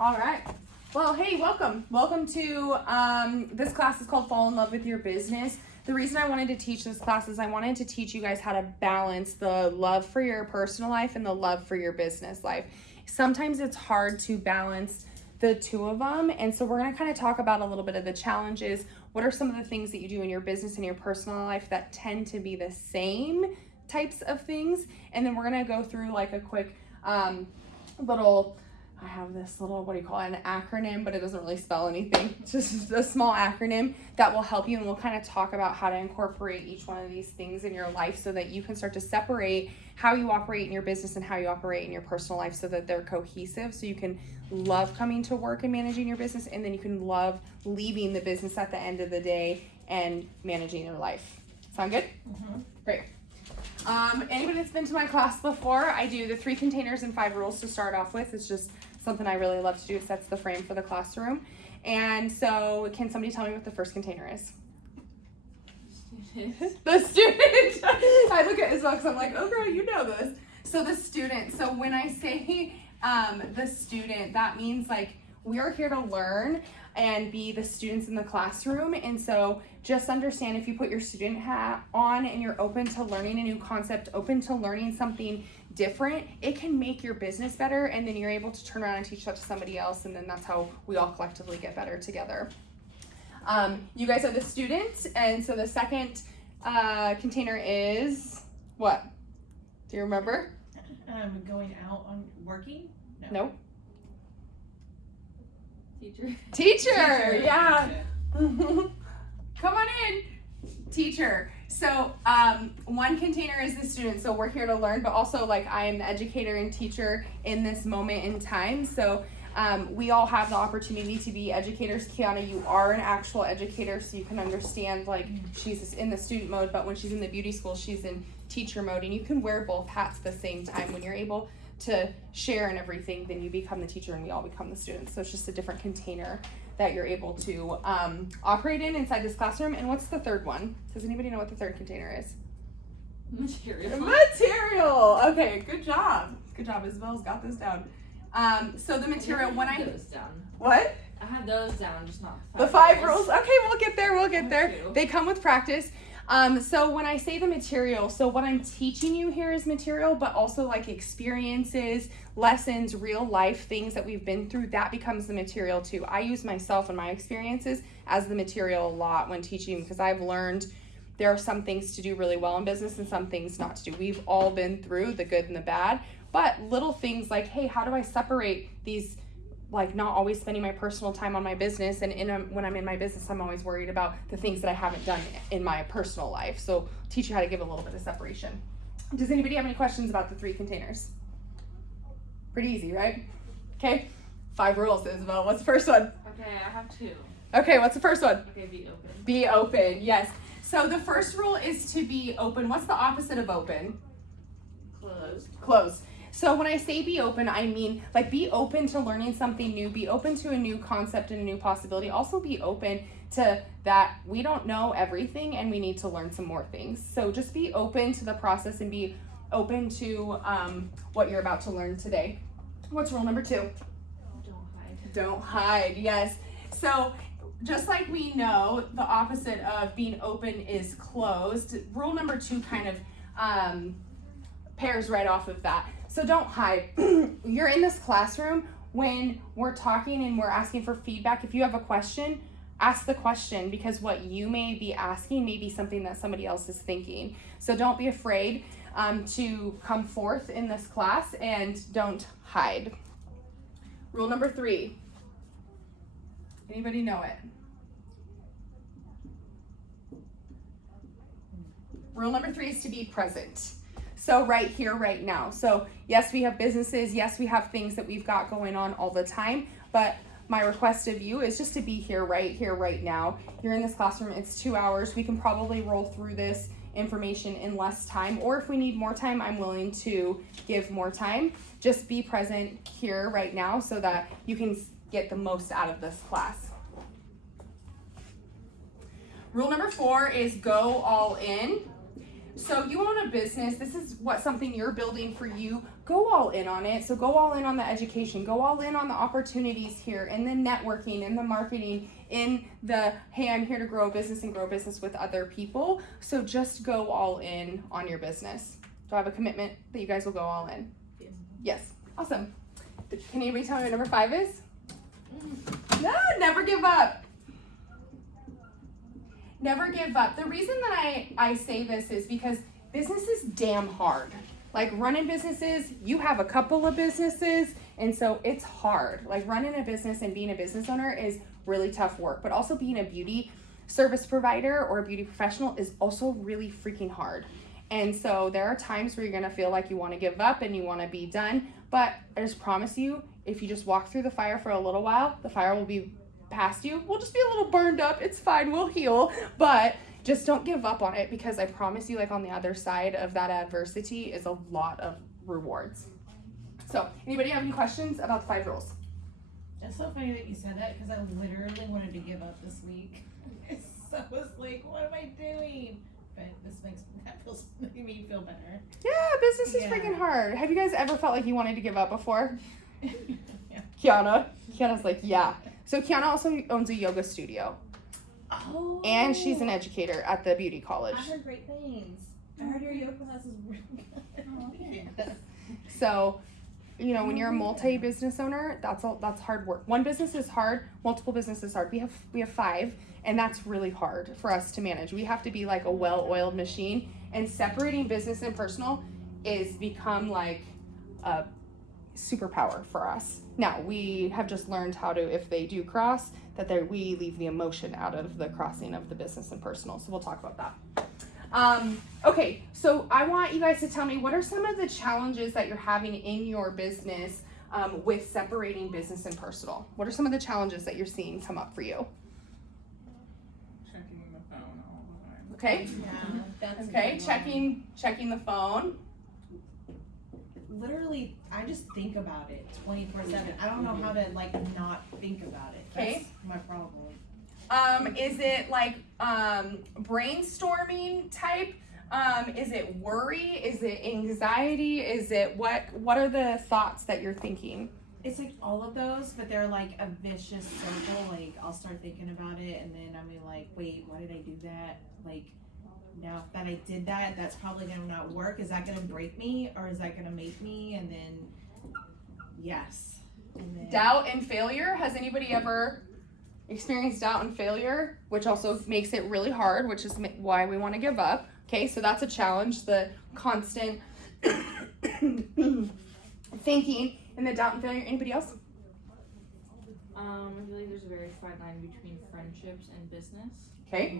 All right. Well, hey, welcome. Welcome to this class is called Fall in Love with Your Business. The reason I wanted to teach this class is I wanted to teach you guys how to balance the love for your personal life and the love for your business life. Sometimes it's hard to balance the two of them, and so we're going to kind of talk about a little bit of the challenges. What are some of the things that you do in your business and your personal life that tend to be the same types of things? And then we're going to go through like a quick I have this little, what do you call it, an acronym, but it doesn't really spell anything. It's just a small acronym that will help you, and we'll kind of talk about how to incorporate each one of these things in your life so that you can start to separate how you operate in your business and how you operate in your personal life so that they're cohesive, so you can love coming to work and managing your business, and then you can love leaving the business at the end of the day and managing your life. Sound good? Mm-hmm. Great. Anybody that's been to my class before, I do the 3 containers and 5 rules to start off with. It's just something I really love to do. It sets the frame for the classroom. And so can somebody tell me what the first container is? The student. I look at Isabel because I'm like, oh girl, you know this. So the student. So when I say the student, that means like we are here to learn and be the students in the classroom. And so just understand, if you put your student hat on and you're open to learning a new concept, open to learning something different, it can make your business better, and then you're able to turn around and teach that to somebody else, and then that's how we all collectively get better together. You guys are the students, and so the second container is what? Do you remember? Going out on working? No. Nope. Teacher, yeah. Come on in, teacher. So one container is the student, so we're here to learn, but also like I am the educator and teacher in this moment in time. So we all have the opportunity to be educators. Kiana, you are an actual educator, so you can understand, like, she's in the student mode, but when she's in the beauty school, she's in teacher mode, and you can wear both hats at the same time. When you're able to share and everything, then you become the teacher and we all become the students. So it's just a different container that you're able to operate in inside this classroom. And what's the third one? Does anybody know what the third container is? Material. Okay, good job. Good job. Isabel's got this down. So the material, when I those down. What? I had those down, just not the 5 rules. Okay, we'll get there. They come with practice. So when I say the material, so what I'm teaching you here is material, but also like experiences, lessons, real life things that we've been through, that becomes the material too. I use myself and my experiences as the material a lot when teaching, because I've learned there are some things to do really well in business and some things not to do. We've all been through the good and the bad, but little things like, hey, how do I separate these, like not always spending my personal time on my business, and when I'm in my business, I'm always worried about the things that I haven't done in my personal life. So teach you how to give a little bit of separation. Does anybody have any questions about the 3 containers? Pretty easy, right? Okay, 5 rules, Isabel. What's the first one? Okay, I have 2. Okay, what's the first one? Okay, be open. Be open, yes. So the first rule is to be open. What's the opposite of open? Closed. So when I say be open, I mean like be open to learning something new, be open to a new concept and a new possibility. Also be open to that we don't know everything and we need to learn some more things. So just be open to the process and be open to what you're about to learn today. What's rule number 2? Don't hide. Don't hide, yes. So just like we know the opposite of being open is closed, rule number 2 kind of pairs right off of that. So don't hide. You're in this classroom when we're talking and we're asking for feedback. If you have a question, ask the question, because what you may be asking may be something that somebody else is thinking. So don't be afraid to come forth in this class, and don't hide. Rule number 3. Anybody know it? Rule number 3 is to be present. So right here, right now. So yes, we have businesses. Yes, we have things that we've got going on all the time. But my request of you is just to be here, right now. You're in this classroom. It's 2 hours. We can probably roll through this information in less time. Or if we need more time, I'm willing to give more time. Just be present here right now so that you can get the most out of this class. Rule number 4 is go all in. So you own a business. This is something you're building for you. go all in on it. So go all in on the education, go all in on the opportunities here, in the networking, in the marketing, in the, hey, I'm here to grow a business and grow business with other people. So just go all in on your business. Do I have a commitment that you guys will go all in? Yes. Yes. Awesome. Can anybody tell me what number 5 is? No, never give up. Never give up. The reason that I say this is because business is damn hard. Like running businesses, you have a couple of businesses, and so it's hard. Like running a business and being a business owner is really tough work, but also being a beauty service provider or a beauty professional is also really freaking hard. And so there are times where you're gonna feel like you wanna give up and you wanna be done, but I just promise you, if you just walk through the fire for a little while, the fire will be past you. We'll just be a little burned up, it's fine, we'll heal, but just don't give up on it, because I promise you, like on the other side of that adversity is a lot of rewards. So, anybody have any questions about the 5 rules? It's so funny that you said that, because I literally wanted to give up this week. So I was like, what am I doing? But that making me feel better. Yeah, business is Yeah. freaking hard. Have you guys ever felt like you wanted to give up before? Yeah. Kiana's like, yeah. So Kiana also owns a yoga studio, Oh. and she's an educator at the beauty college. I heard great things. I heard your yoga class is really good. Oh, okay. Yes. So, you know, when you're a multi-business owner, that's hard work. One business is hard, multiple businesses hard. We have 5, and that's really hard for us to manage. We have to be like a well-oiled machine, and separating business and personal is become like a superpower for us. Now, we have just learned how to, if they do cross, we leave the emotion out of the crossing of the business and personal. So we'll talk about that. Okay, so I want you guys to tell me, what are some of the challenges that you're having in your business with separating business and personal? What are some of the challenges that you're seeing come up for you? Checking the phone all the time. Okay. Yeah, that's Okay, a good one. checking the phone. Literally, I just think about it 24/7. I don't know how to like not think about it. That's Okay. my problem. Is it like brainstorming type? Is it worry? Is it anxiety? Is it what are the thoughts that you're thinking? It's like all of those, but they're like a vicious circle. Like I'll start thinking about it, and then I'm gonna like, wait, why did I do that? Like now that I did that, that's probably gonna not work. Is that gonna break me, or is that gonna make me? And then yes. And then, Doubt and failure. Has anybody ever experienced doubt and failure, which also makes it really hard, which is why we want to give up? Okay, so that's a challenge, the constant thinking and the doubt and failure. Anybody else? I feel like there's a very fine line between friendships and business. Okay.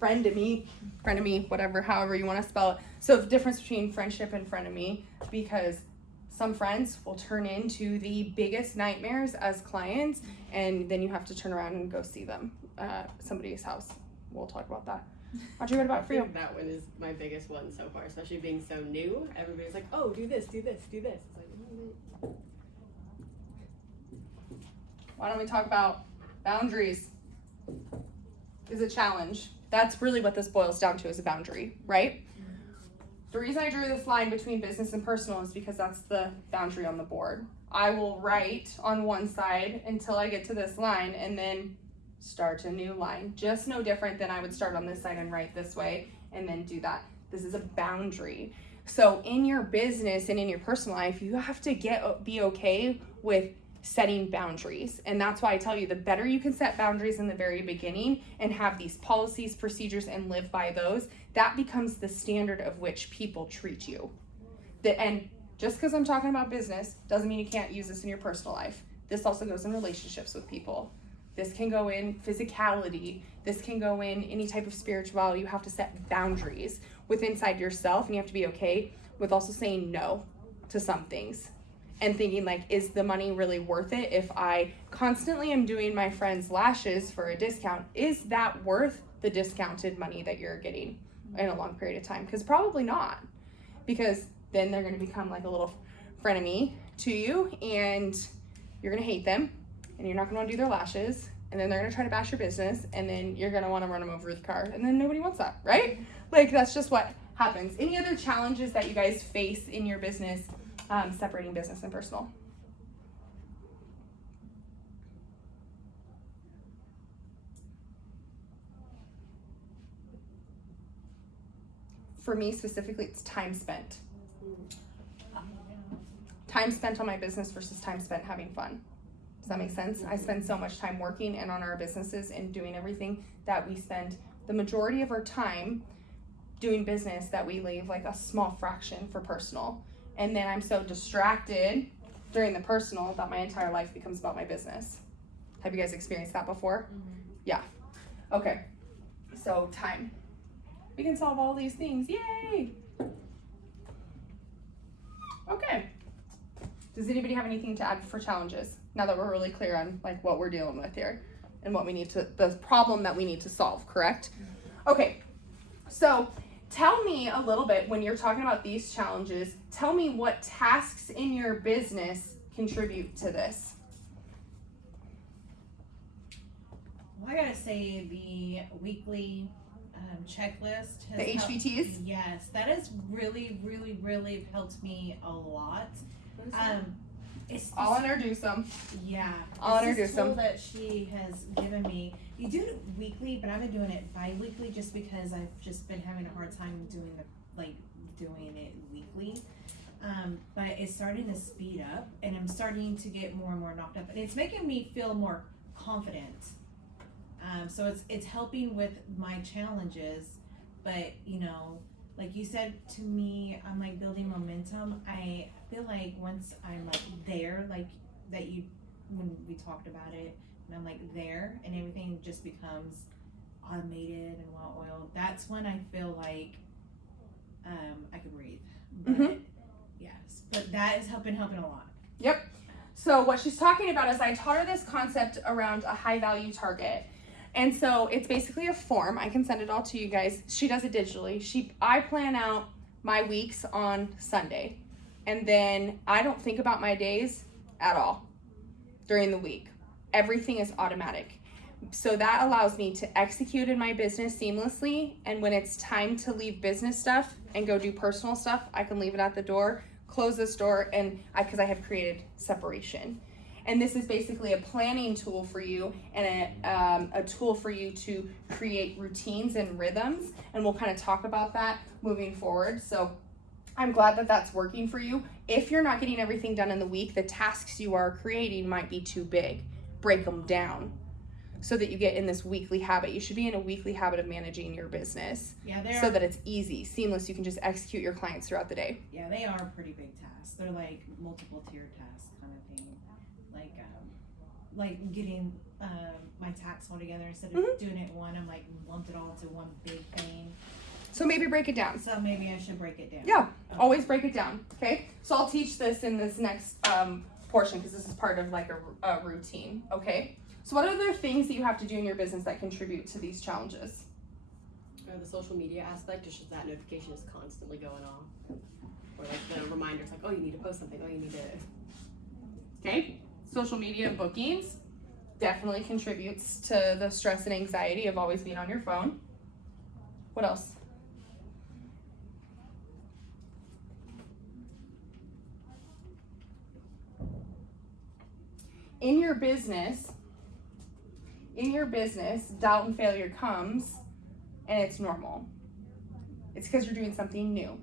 Frenemy, whatever, however you want to spell it. So the difference between friendship and frenemy, because some friends will turn into the biggest nightmares as clients, and then you have to turn around and go see them at somebody's house. We'll talk about that. Audrey, what about for I you? think that one is my biggest one so far, especially being so new. Everybody's like, oh, do this, do this, do this. It's like, Why don't we talk about boundaries? Is a challenge. That's really what this boils down to, is a boundary, right? The reason I drew this line between business and personal is because that's the boundary on the board. I will write on one side until I get to this line and then start a new line. Just no different than I would start on this side and write this way and then do that. This is a boundary. So in your business and in your personal life, you have to be okay with setting boundaries. And that's why I tell you, the better you can set boundaries in the very beginning and have these policies, procedures, and live by those, that becomes the standard of which people treat you. And just because I'm talking about business doesn't mean you can't use this in your personal life. This also goes in relationships with people. This can go in physicality. This can go in any type of spirituality. You have to set boundaries with inside yourself, and you have to be okay with also saying no to some things. And thinking like, is the money really worth it? If I constantly am doing my friend's lashes for a discount, is that worth the discounted money that you're getting in a long period of time? Because probably not. Because then they're going to become like a little frenemy to you, and you're gonna hate them, and you're not gonna wanna do their lashes, and then they're gonna try to bash your business, and then you're gonna wanna run them over with the car, and then nobody wants that, right? Like, that's just what happens. Any other challenges that you guys face in your business, separating business and personal? For me specifically, it's time spent. Time spent on my business versus time spent having fun. Does that make sense? I spend so much time working and on our businesses and doing everything that we spend the majority of our time doing business that we leave like a small fraction for personal. And then I'm so distracted during the personal that my entire life becomes about my business. Have you guys experienced that before? Yeah. Okay. So time. We can solve all these things. Yay! Okay. Does anybody have anything to add for challenges? Now that we're really clear on like what we're dealing with here and what we need to, the problem that we need to solve, correct? Okay. So tell me a little bit when you're talking about these challenges, tell me what tasks in your business contribute to this. Well, I gotta say the weekly checklist has The HVTs? Yes, that has really helped me a lot. I'll introduce them. Yeah, I'll it's introduce this tool them. that she has given me. You do it weekly, but I've been doing it bi-weekly just because I've just been having a hard time doing it weekly. But it's starting to speed up, and I'm starting to get more and more knocked up, and it's making me feel more confident. So it's helping with my challenges, but you know, like you said to me, I'm like building momentum. I feel like once I'm like there, like that you, when we talked about it, and I'm like there, and everything just becomes automated and well-oiled. That's when I feel like I can breathe. But yes, but that is helping a lot. Yep. So what she's talking about is I taught her this concept around a high value target. And so it's basically a form. I can send it all to you guys. She does it digitally. I plan out my weeks on Sunday. And then I don't think about my days at all during the week. Everything is automatic. So that allows me to execute in my business seamlessly. And when it's time to leave business stuff and go do personal stuff, I can leave it at the door, close this door, and because I have created separation. And this is basically a planning tool for you and a tool for you to create routines and rhythms. And we'll kind of talk about that moving forward. So I'm glad that that's working for you. If you're not getting everything done in the week, the tasks you are creating might be too big. Break them down so that you get in this weekly habit. You should be in a weekly habit of managing your business. Yeah, so that it's easy, seamless. You can just execute your clients throughout the day. Yeah, they are pretty big tasks. They're like multiple tier tasks kind of thing. Like getting my tax all together instead of doing it one. I'm like lumped it all into one big thing. So maybe break it down. So maybe I should break it down. Yeah, always break it down. Okay. So I'll teach this in this next portion because this is part of like a routine. Okay. So what are the things that you have to do in your business that contribute to these challenges? The social media aspect, just that notification is constantly going off. Or like the reminders, like, oh, you need to post something. Oh, you need to. Okay. Social media bookings definitely contributes to the stress and anxiety of always being on your phone. What else? In your business, doubt and failure comes, and it's normal. It's because you're doing something new.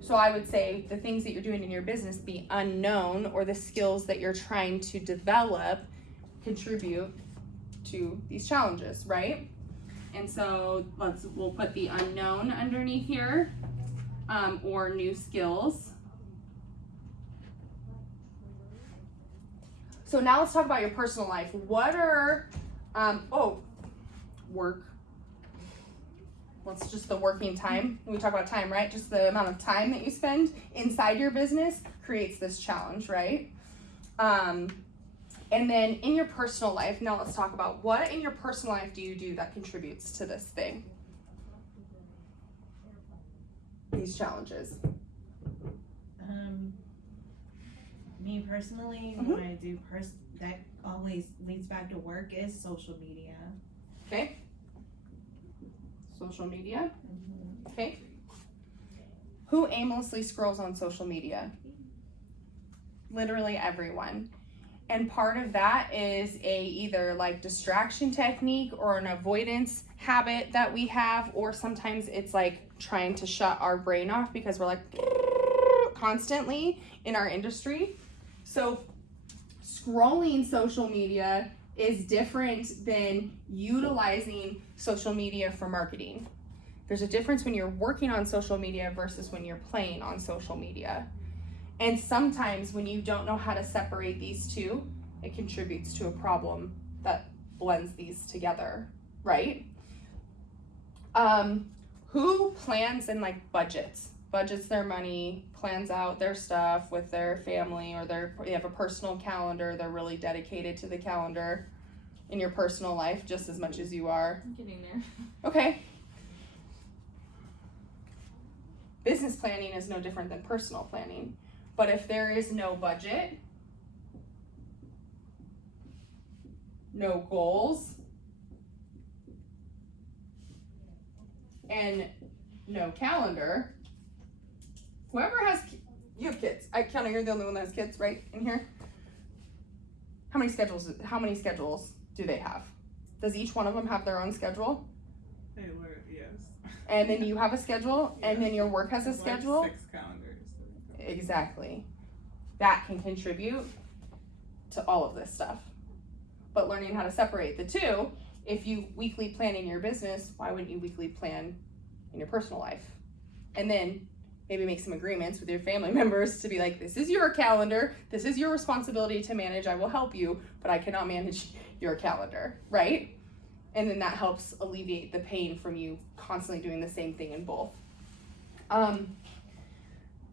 So I would say the things that you're doing in your business, the unknown or the skills that you're trying to develop contribute to these challenges, right? And so we'll put the unknown underneath here, or new skills. So now let's talk about your personal life. What are, work. What's just the working time? We talk about time, right? Just the amount of time that you spend inside your business creates this challenge, right? And then in your personal life, now let's talk about what in your personal life do you do that contributes to this thing? These challenges. Me personally, Mhm. what I do that always leads back to work is social media. Okay. Social media. Okay. Who aimlessly scrolls on social media? Literally everyone. And part of that is a either like distraction technique or an avoidance habit that we have, or sometimes it's like trying to shut our brain off because we're like constantly in our industry. So scrolling social media is different than utilizing social media for marketing. There's a difference when you're working on social media versus when you're playing on social media. And sometimes when you don't know how to separate these two, it contributes to a problem that blends these together, right? Who plans and like budgets their money, plans out their stuff with their family, or they have a personal calendar, they're really dedicated to the calendar in your personal life just as much as you are? I'm getting there. Okay. Business planning is no different than personal planning. But if there is no budget, no goals, and no calendar, whoever has, you have kids. Counter, you're the only one that has kids, right, in here? How many schedules do they have? Does each one of them have their own schedule? They were, yes. And then you have a schedule, and then your work has a It's schedule? Like 6 calendars. Exactly. That can contribute to all of this stuff. But learning how to separate the two, if you weekly plan in your business, why wouldn't you weekly plan in your personal life? And then maybe make some agreements with your family members to be like, this is your calendar, this is your responsibility to manage, I will help you, but I cannot manage your calendar, right? And then that helps alleviate the pain from you constantly doing the same thing in both.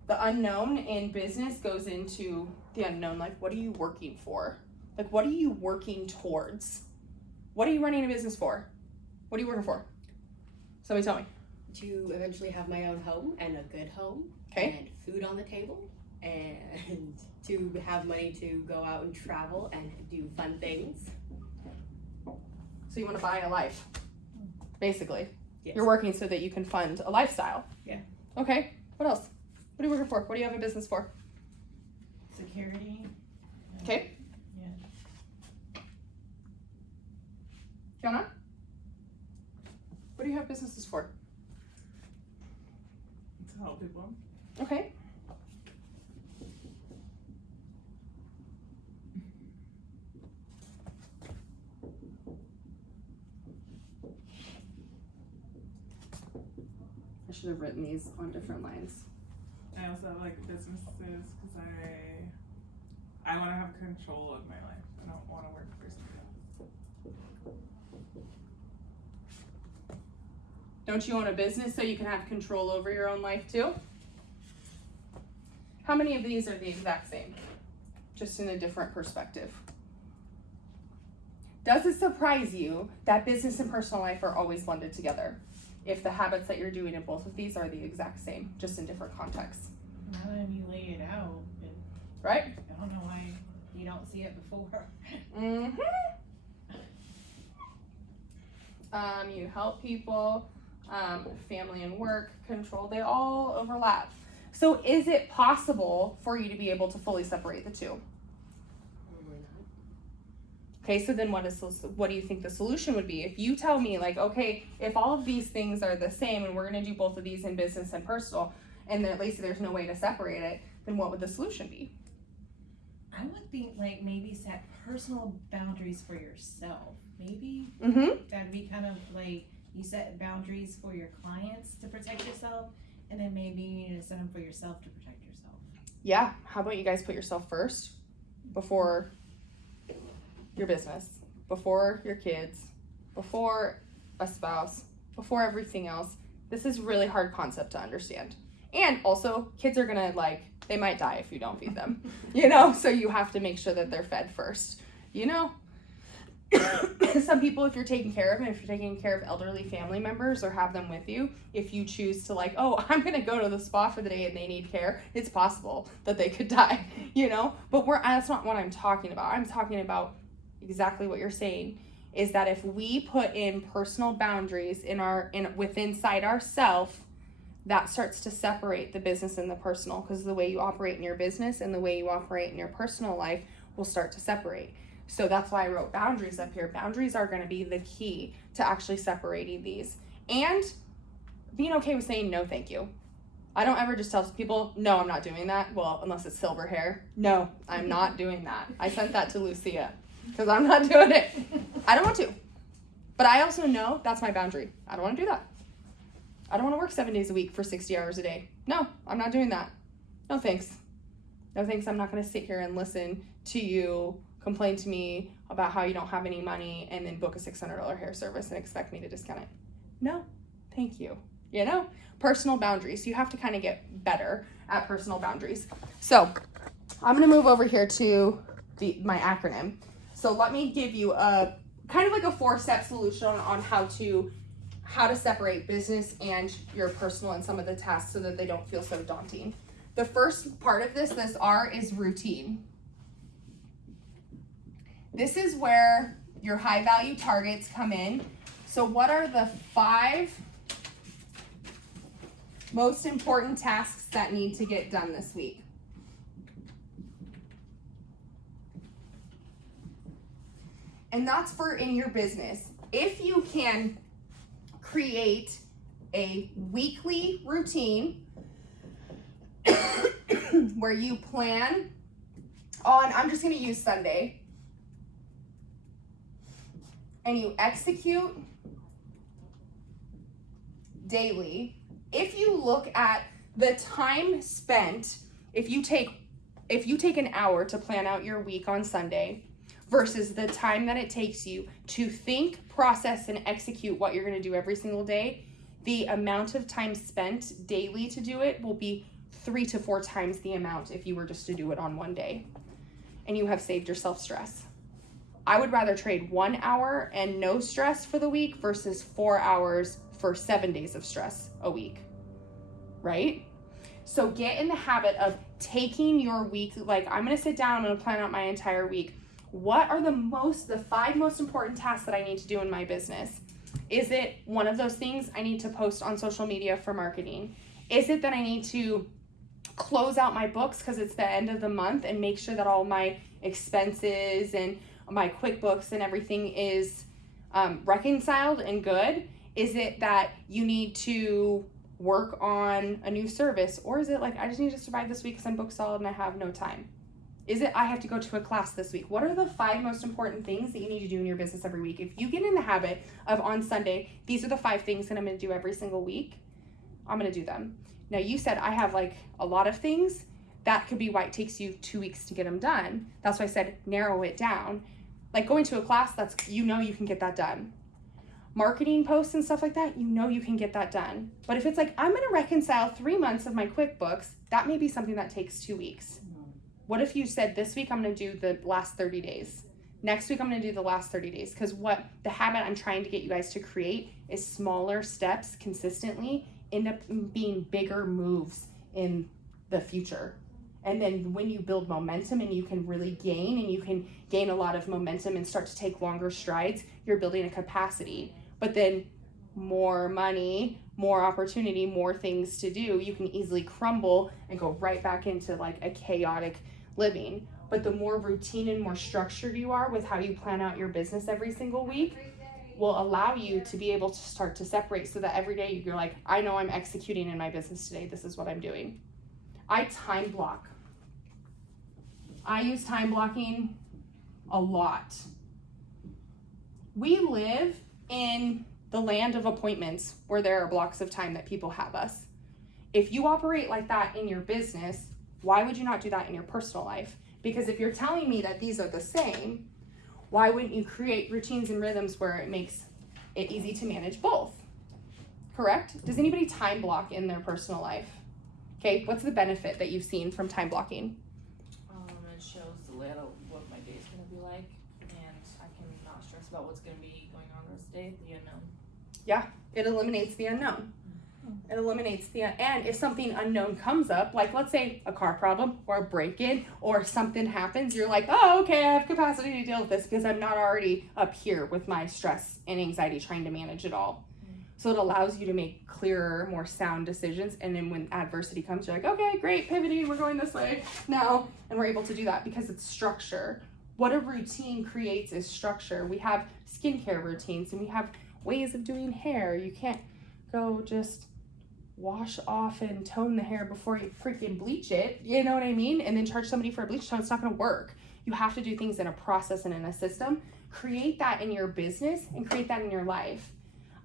The unknown in business goes into the unknown, like what are you working for? Like what are you working towards? What are you running a business for? What are you working for? Somebody tell me. To eventually have my own home, and a good home. Okay. And food on the table. And to have money to go out and travel and do fun things. So you want to buy a life, basically. Yes. You're working so that you can fund a lifestyle. Yeah. Okay. What else? What are you working for? What do you have a business for? Security. Okay. Yeah. Kiana? What do you have businesses for? To help people. Okay. I should have written these on different lines. I also have like businesses because I want to have control of my life. I don't want to work for someone else. Don't you own a business so you can have control over your own life too? How many of these are the exact same? Just in a different perspective. Does it surprise you that business and personal life are always blended together? If the habits that you're doing in both of these are the exact same, just in different contexts. Now that you lay it out, Right? I don't know why you don't see it before. Mm-hmm. You help people, family and work, control, they all overlap. So is it possible for you to be able to fully separate the two? Probably not. Okay, so then what do you think the solution would be? If you tell me like, okay, if all of these things are the same and we're gonna do both of these in business and personal, and then Laycee, there's no way to separate it, then what would the solution be? I would think like maybe set personal boundaries for yourself. Maybe Mm-hmm. that'd be kind of like you set boundaries for your clients to protect yourself, and then maybe you need to set them for yourself to protect yourself. Yeah, how about you guys put yourself first before your business, before your kids, before a spouse, before everything else. This is really hard concept to understand. And also, kids are gonna they might die if you don't feed them, so you have to make sure that they're fed first, Some people, if you're taking care of them, if you're taking care of elderly family members or have them with you, if you choose to like, oh, I'm going to go to the spa for the day and they need care, it's possible that they could die, you know? But that's not what I'm talking about. I'm talking about exactly what you're saying, is that if we put in personal boundaries inside ourselves, that starts to separate the business and the personal, because the way you operate in your business and the way you operate in your personal life will start to separate. So that's why I wrote boundaries up here. Boundaries are going to be the key to actually separating these. And being okay with saying no, thank you. I don't ever just tell people, no, I'm not doing that. Well, unless it's silver hair. No, I'm not doing that. I sent that to Lucia because I'm not doing it. I don't want to. But I also know that's my boundary. I don't want to do that. I don't want to work 7 days a week for 60 hours a day. No, I'm not doing that. No thanks. No thanks. I'm not going to sit here and listen to you complain to me about how you don't have any money and then book a $600 hair service and expect me to discount it. No, thank you. You know, personal boundaries. You have to kind of get better at personal boundaries. So I'm going to move over here to my acronym. So let me give you a kind of like a 4-step solution on how to separate business and your personal and some of the tasks so that they don't feel so daunting. The first part of this R is routine. This is where your high value targets come in. So what are the 5 most important tasks that need to get done this week? And that's for in your business. If you can create a weekly routine where you plan on, I'm just going to use Sunday, and you execute daily. If you look at the time spent, if you take an hour to plan out your week on Sunday versus the time that it takes you to think, process, and execute what you're going to do every single day, the amount of time spent daily to do it will be 3 to 4 times the amount if you were just to do it on one day. And you have saved yourself stress. I would rather trade 1 hour and no stress for the week versus 4 hours for 7 days of stress a week, right? So get in the habit of taking your week, like I'm going to sit down, I'm going to plan out my entire week. What are the 5 most important tasks that I need to do in my business? Is it one of those things I need to post on social media for marketing? Is it that I need to close out my books because it's the end of the month and make sure that all my expenses and my QuickBooks and everything is reconciled and good? Is it that you need to work on a new service? Or is it like, I just need to survive this week because I'm booked solid and I have no time? Is it I have to go to a class this week? What are the 5 most important things that you need to do in your business every week? If you get in the habit of on Sunday, these are the 5 things that I'm going to do every single week, I'm going to do them. Now you said I have like a lot of things. That could be why it takes you 2 weeks to get them done. That's why I said narrow it down. Like going to a class, that's, you know, you can get that done. Marketing posts and stuff like that, you know you can get that done. But if it's like, I'm going to reconcile 3 months of my QuickBooks, that may be something that takes 2 weeks. What if you said this week I'm going to do the last 30 days? Next week I'm going to do the last 30 days. Because what the habit I'm trying to get you guys to create is smaller steps consistently end up being bigger moves in the future. And then when you build momentum and you can really gain, and you can gain a lot of momentum and start to take longer strides, you're building a capacity. But then more money, more opportunity, more things to do, you can easily crumble and go right back into like a chaotic living. But the more routine and more structured you are with how you plan out your business every single week will allow you to be able to start to separate, so that every day you're like, I know I'm executing in my business today. This is what I'm doing. I time block. I use time blocking a lot. We live in the land of appointments where there are blocks of time that people have us. If you operate like that in your business, why would you not do that in your personal life? Because if you're telling me that these are the same, why wouldn't you create routines and rhythms where it makes it easy to manage both? Correct? Does anybody time block in their personal life? Okay, what's the benefit that you've seen from time blocking? It shows the layout of what my day's gonna be like, and I can not stress about what's going to be going on the rest of the day, the unknown. It eliminates the unknown. It eliminates and if something unknown comes up, like let's say a car problem or a break-in or something happens, you're like, oh, okay, I have capacity to deal with this because I'm not already up here with my stress and anxiety trying to manage it all. So it allows you to make clearer, more sound decisions. And then when adversity comes, you're like, okay, great, pivoting, we're going this way now. And we're able to do that because it's structure. What a routine creates is structure. We have skincare routines and we have ways of doing hair. You can't go just wash off and tone the hair before you freaking bleach it. You know what I mean? And then charge somebody for a bleach tone. It's not going to work. You have to do things in a process and in a system. Create that in your business and create that in your life.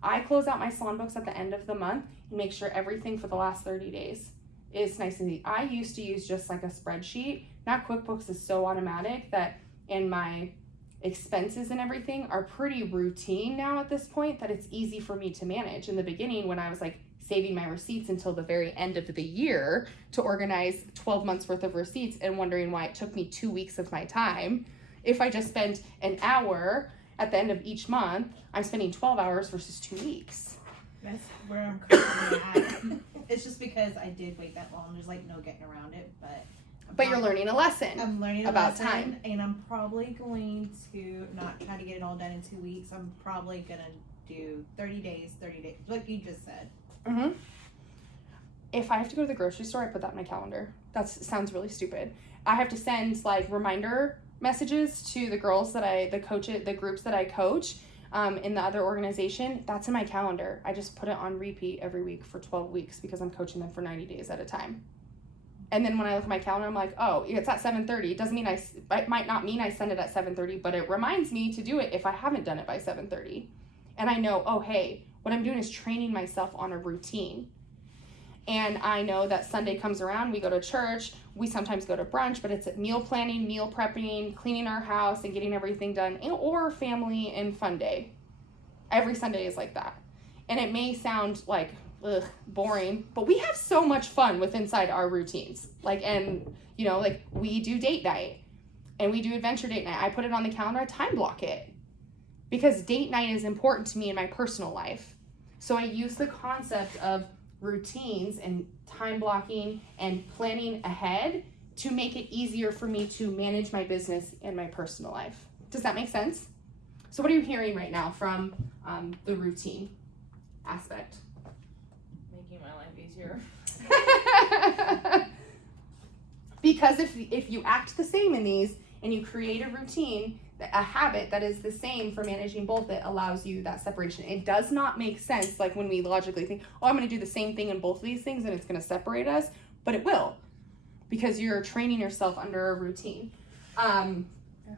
I close out my salon books at the end of the month and make sure everything for the last 30 days is nice and neat. I used to use just like a spreadsheet. Now QuickBooks is so automatic that in my expenses and everything are pretty routine now at this point that it's easy for me to manage. In the beginning, when I was like saving my receipts until the very end of the year to organize 12 months worth of receipts and wondering why it took me 2 weeks of my time, if I just spent an hour at the end of each month, I'm spending 12 hours versus 2 weeks. That's where I'm currently at. It's just because I did wait that long. There's like no getting around it, but you're learning a lesson. I'm learning about lesson, time. and I'm probably going to not try to get it all done in 2 weeks. I'm probably gonna do 30 days, like you just said. Mm-hmm. If I have to go to the grocery store, I put that in my calendar. That sounds really stupid. I have to send like reminder messages to the girls the groups that I coach in the other organization. That's in my calendar. I just put it on repeat every week for 12 weeks because I'm coaching them for 90 days at a time. And then when I look at my calendar, I'm like, oh, it's at 7:30. It doesn't mean it might not mean I send it at 7:30, but it reminds me to do it if I haven't done it by 7:30. And I know, oh, hey, what I'm doing is training myself on a routine. And I know that Sunday comes around, we go to church, we sometimes go to brunch, but it's meal planning, meal prepping, cleaning our house and getting everything done, or family and fun day. Every Sunday is like that. And it may sound like boring, but we have so much fun with inside our routines. And we do date night and we do adventure date night. I put it on the calendar, I time block it because date night is important to me in my personal life. So I use the concept of routines and time blocking and planning ahead to make it easier for me to manage my business and my personal life. Does that make sense? So what are you hearing right now from the routine aspect? Making my life easier. Because if you act the same in these and you create a routine, a habit that is the same for managing both, it allows you that separation. It does not make sense like when we logically think, oh, I'm going to do the same thing in both of these things and it's going to separate us, but it will because you're training yourself under a routine. It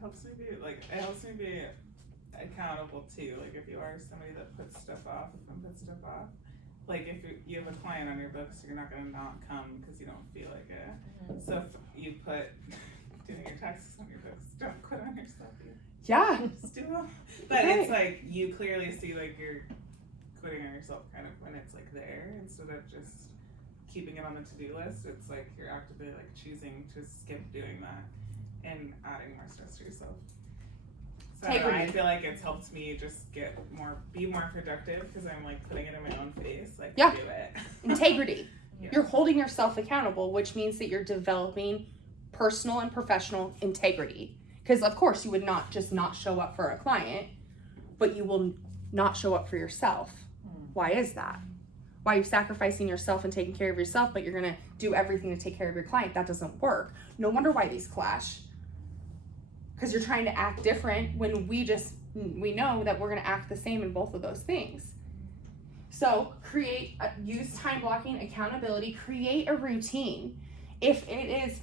helps me be accountable too. Like if you are somebody that puts stuff off, like if you have a client on your books, you're not going to not come because you don't feel like it. Mm-hmm. So if you put doing your taxes on your books, don't quit on yourself. Yeah. Just do them. But right. It's like you clearly see like you're quitting on yourself kind of when it's like there instead of just keeping it on the to-do list. It's like you're actively like choosing to skip doing that and adding more stress to yourself. So I feel like it's helped me just be more productive because I'm like putting it in my own face, like do it. Integrity. Yeah. You're holding yourself accountable, which means that you're developing personal and professional integrity. Because of course you would not just not show up for a client, but you will not show up for yourself. Why is that? Why are you sacrificing yourself and taking care of yourself, but you're gonna do everything to take care of your client? That doesn't work. No wonder why these clash. Because you're trying to act different when we know that we're gonna act the same in both of those things. So use time blocking, accountability, create a routine. If it is,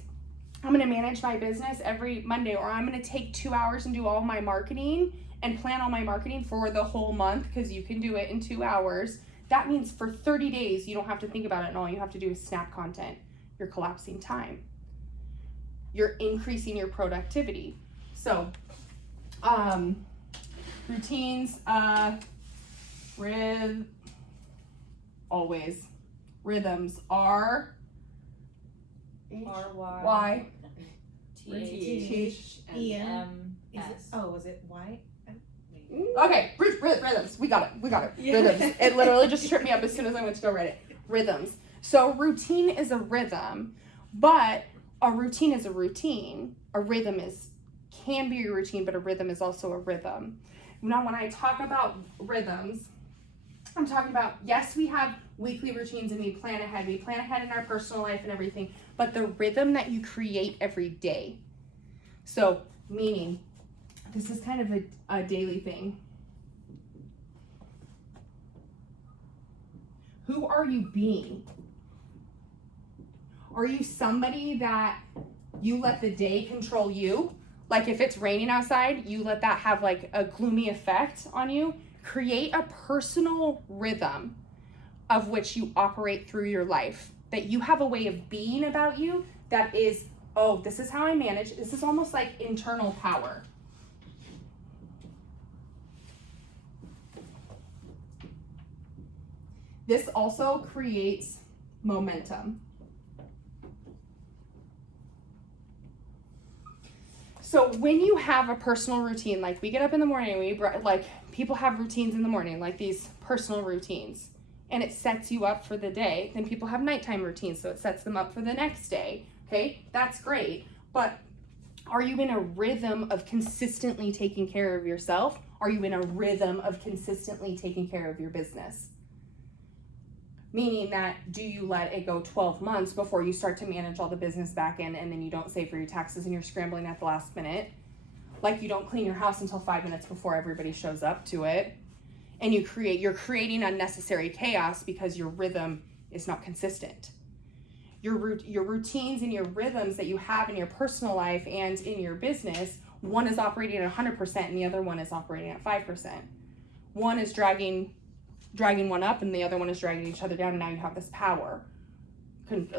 I'm going to manage my business every Monday, or I'm going to take 2 hours and do all my marketing and plan all my marketing for the whole month because you can do it in 2 hours. That means for 30 days, you don't have to think about it and all you have to do is snap content. You're collapsing time. You're increasing your productivity. So, routines, rhythms are R-Y-T-H-M-S. Is it Y? Wait. Okay, rhythms. We got it. Yeah. Rhythms. It literally just tripped me up as soon as I went to go write it. Rhythms. So routine is a rhythm, but a routine is a routine. A rhythm can be a routine, but a rhythm is also a rhythm. Now, when I talk about rhythms, I'm talking about, yes, we have weekly routines and we plan ahead. We plan ahead in our personal life and everything, but the rhythm that you create every day. So, meaning, this is kind of a daily thing. Who are you being? Are you somebody that you let the day control you? Like if it's raining outside, you let that have like a gloomy effect on you. Create a personal rhythm of which you operate through your life. That you have a way of being about you that is, oh, this is how I manage. This is almost like internal power. This also creates momentum. So when you have a personal routine, like we get up in the morning, like people have routines in the morning, like these personal routines, and it sets you up for the day. Then people have nighttime routines, so it sets them up for the next day. Okay, that's great. But are you in a rhythm of consistently taking care of yourself? Are you in a rhythm of consistently taking care of your business? Meaning that, do you let it go 12 months before you start to manage all the business back end, and then you don't save for your taxes and you're scrambling at the last minute? Like you don't clean your house until 5 minutes before everybody shows up to it. And you're creating unnecessary chaos because your rhythm is not consistent. Your routines and your rhythms that you have in your personal life and in your business, one is operating at 100% and the other one is operating at 5%. One is dragging one up and the other one is dragging each other down, and now you have this power,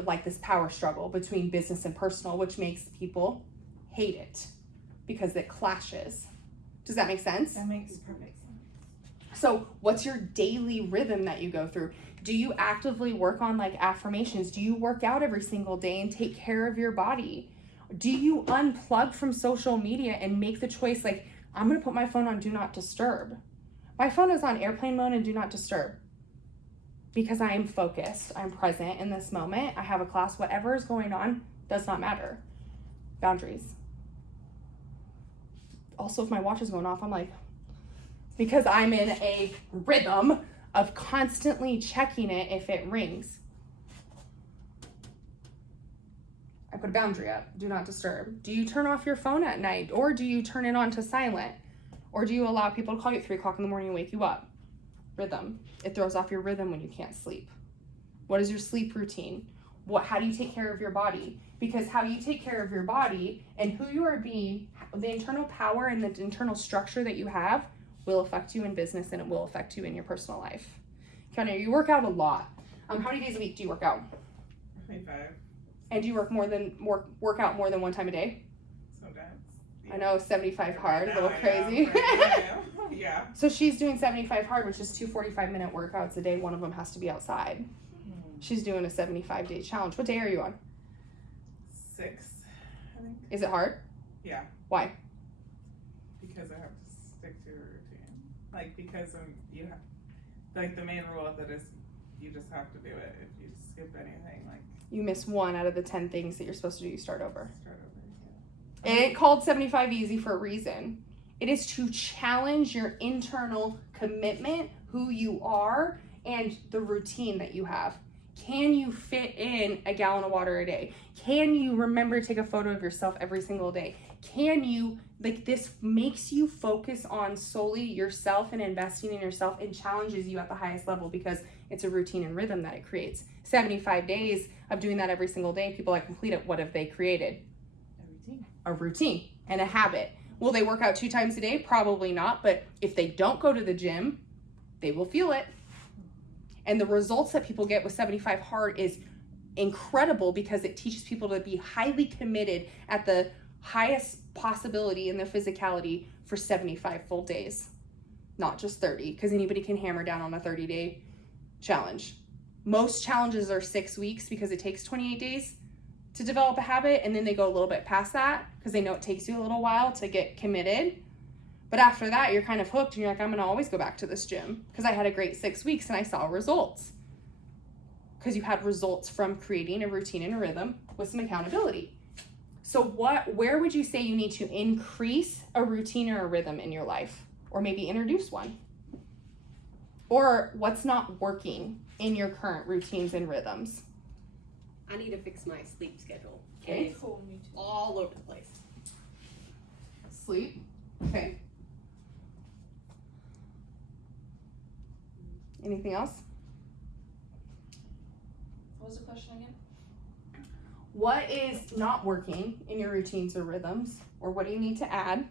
like this power struggle between business and personal, which makes people hate it because it clashes. Does that make sense? That makes perfect sense. So what's your daily rhythm that you go through? Do you actively work on like affirmations? Do you work out every single day and take care of your body? Do you unplug from social media and make the choice like, I'm going to put my phone on do not disturb? My phone is on airplane mode and do not disturb because I am focused. I'm present in this moment. I have a class. Whatever is going on does not matter. Boundaries. Also, if my watch is going off, I'm like, because I'm in a rhythm of constantly checking it if it rings. I put a boundary up. Do not disturb. Do you turn off your phone at night, or do you turn it on to silent? Or do you allow people to call you at 3 o'clock in the morning and wake you up? Rhythm. It throws off your rhythm when you can't sleep. What is your sleep routine? How do you take care of your body? Because how you take care of your body and who you are being, the internal power and the internal structure that you have will affect you in business, and it will affect you in your personal life. Kenna, you work out a lot. How many days a week do you work out? 25. And do you work work out more than one time a day? Sometimes. I know 75 hard, a little Right crazy. now, right now. Yeah. So she's doing 75 hard, which is 2 45-minute workouts a day. One of them has to be outside. She's doing a 75-day challenge. What day are you on? 6th, I think. Is it hard? Yeah. Why? Because I have to stick to a routine. Like, because you have, like, the main rule of it is you just have to do it. If you skip anything, like, You miss one out of the 10 things that you're supposed to do, you start over. start over. Yeah. It ain't called 75 easy for a reason. It is to challenge your internal commitment, who you are, and the routine that you have. Can you fit in a gallon of water a day? Can you remember to take a photo of yourself every single day? Can you, like, this makes you focus on solely yourself and investing in yourself, and challenges you at the highest level because it's a routine and rhythm that it creates. 75 days of doing that every single day, people that complete it, what have they created? A routine and a habit. Will they work out 2 times a day? Probably not, but if they don't go to the gym, they will feel it. And the results that people get with 75 hard is incredible because it teaches people to be highly committed at the highest possibility in their physicality for 75 full days, not just 30, because anybody can hammer down on a 30-day challenge. Most challenges are 6 weeks because it takes 28 days to develop a habit, and then they go a little bit past that because they know it takes you a little while to get committed. But after that, you're kind of hooked and you're like, I'm going to always go back to this gym because I had a great 6 weeks and I saw results. Because you had results from creating a routine and a rhythm with some accountability. So where would you say you need to increase a routine or a rhythm in your life? Or maybe introduce one? Or what's not working in your current routines and rhythms? I need to fix my sleep schedule. Okay. It's all over the place. Sleep. Okay. Anything else? What was the question again? What is not working in your routines or rhythms? Or what do you need to add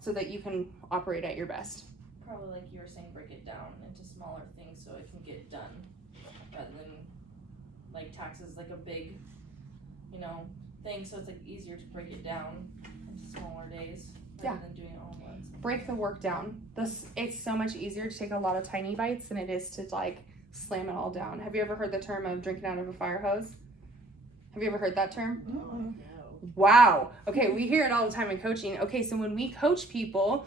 so that you can operate at your best? Probably like you were saying, break it down into smaller things so it can get done, rather than like taxes like a big, thing. So it's like easier to break it down into smaller days rather than doing it all at once. Break the work down. It's so much easier to take a lot of tiny bites than it is to like slam it all down. Have you ever heard the term of drinking out of a fire hose? Have you ever heard that term? No. Wow. Okay, we hear it all the time in coaching. Okay, so when we coach people,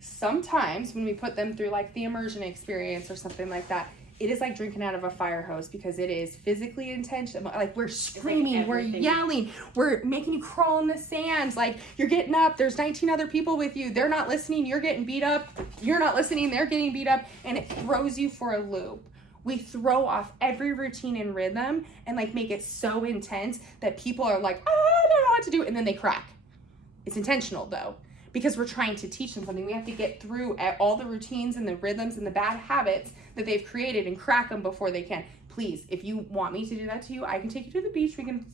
sometimes when we put them through like the immersion experience or something like that, it is like drinking out of a fire hose because it is physically intense. Like we're screaming, we're yelling, we're making you crawl in the sand. Like you're getting up, there's 19 other people with you. They're not listening, you're getting beat up. You're not listening, they're getting beat up, and it throws you for a loop. We throw off every routine and rhythm and like make it so intense that people are like, I don't know what to do, and then they crack. It's intentional though, because we're trying to teach them something. We have to get through all the routines and the rhythms and the bad habits that they've created and crack them before they can. Please, if you want me to do that to you, I can take you to the beach. We can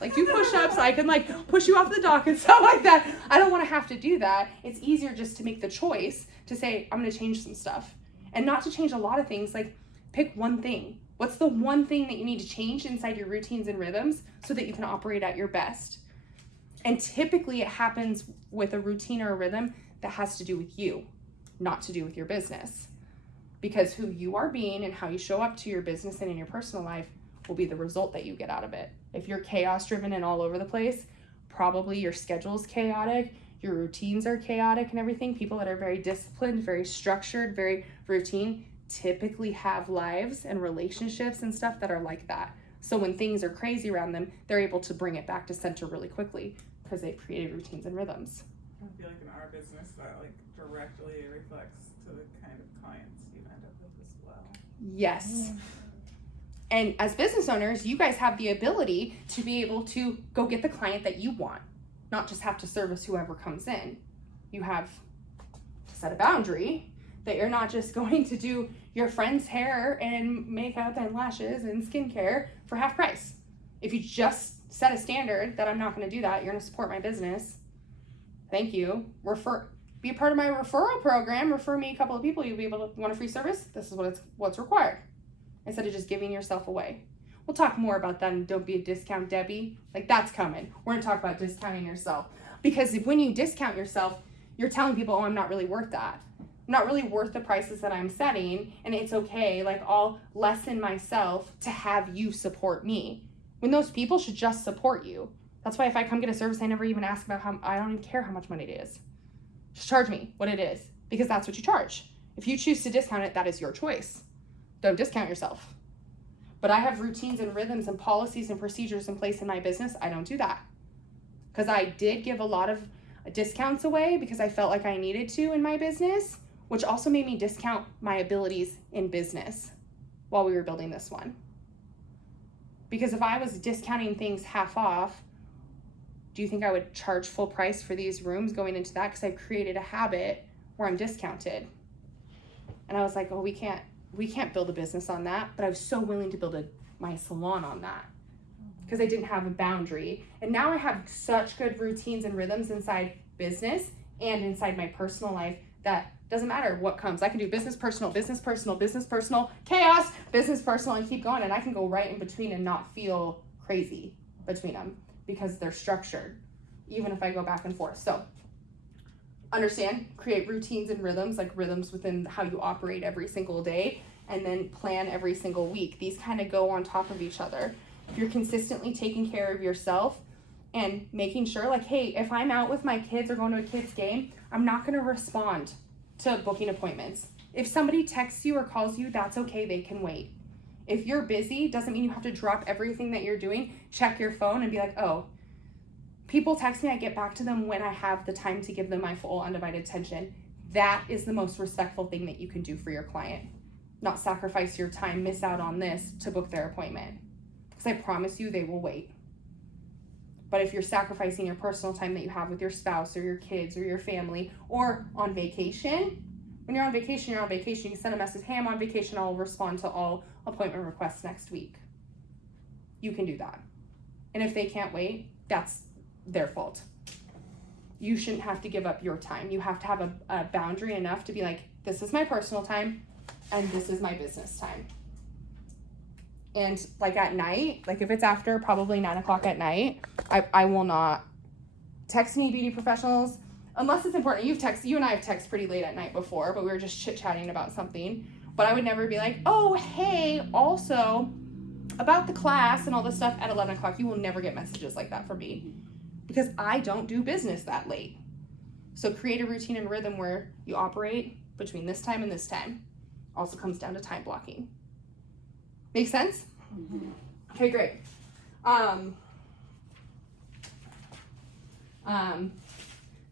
like do push-ups. I can like push you off the dock and stuff like that. I don't want to have to do that. It's easier just to make the choice to say, I'm going to change some stuff, and not to change a lot of things. Like pick one thing. What's the one thing that you need to change inside your routines and rhythms so that you can operate at your best? And typically it happens with a routine or a rhythm that has to do with you, not to do with your business. Because who you are being and how you show up to your business and in your personal life will be the result that you get out of it. If you're chaos driven and all over the place, probably your schedule's chaotic, your routines are chaotic and everything. People that are very disciplined, very structured, very routine, typically have lives and relationships and stuff that are like that. So when things are crazy around them, they're able to bring it back to center really quickly because they've created routines and rhythms. I feel like in our business that like directly reflects to the kind of clients you end up with as well. Yes. And as business owners, you guys have the ability to be able to go get the client that you want, not just have to service whoever comes in. You have to set a boundary that you're not just going to do your friend's hair and makeup and lashes and skincare for half price. If you just set a standard that I'm not going to do that, you're going to support my business. Thank you. Be a part of my referral program. Refer me a couple of people. You'll be able to want a free service. This is what's required. Instead of just giving yourself away. We'll talk more about that and don't be a discount Debbie. Like that's coming. We're going to talk about discounting yourself. Because when you discount yourself, you're telling people, oh, I'm not really worth that. I'm not really worth the prices that I'm setting, and it's okay. Like I'll lessen myself to have you support me. When those people should just support you. That's why if I come get a service, I never even ask about I don't even care how much money it is. Just charge me what it is, because that's what you charge. If you choose to discount it, that is your choice. Don't discount yourself. But I have routines and rhythms and policies and procedures in place in my business. I don't do that. Because I did give a lot of discounts away because I felt like I needed to in my business, which also made me discount my abilities in business while we were building this one. Because if I was discounting things half off, do you think I would charge full price for these rooms going into that? Because I've created a habit where I'm discounted. And I was like, oh, we can't build a business on that. But I was so willing to build my salon on that because I didn't have a boundary. And now I have such good routines and rhythms inside business and inside my personal life that doesn't matter what comes. I can do business, personal, business, personal, business, personal, chaos, business, personal, and keep going. And I can go right in between and not feel crazy between them because they're structured, even if I go back and forth. So understand, create routines and rhythms, like rhythms within how you operate every single day, and then plan every single week. These kind of go on top of each other. If you're consistently taking care of yourself, and making sure like, hey, if I'm out with my kids or going to a kid's game, I'm not going to respond to booking appointments. If somebody texts you or calls you, that's okay. They can wait. If you're busy, doesn't mean you have to drop everything that you're doing. Check your phone and be like, oh, people text me, I get back to them when I have the time to give them my full undivided attention. That is the most respectful thing that you can do for your client. Not sacrifice your time, miss out on this to book their appointment. Because I promise you, they will wait. But if you're sacrificing your personal time that you have with your spouse or your kids or your family or on vacation, when you're on vacation, you're on vacation. You can send a message, hey, I'm on vacation. I'll respond to all appointment requests next week. You can do that. And if they can't wait, that's their fault. You shouldn't have to give up your time. You have to have a boundary enough to be like, this is my personal time and this is my business time. And like at night, like if it's after probably 9 o'clock at night, I will not text any beauty professionals unless it's important. You and I have texted pretty late at night before, but we were just chit-chatting about something. But I would never be like, oh, hey, also about the class and all this stuff at 11 o'clock. You will never get messages like that from me because I don't do business that late. So create a routine and rhythm where you operate between this time and this time. Also comes down to time blocking. Make sense? Mm-hmm. Okay, great.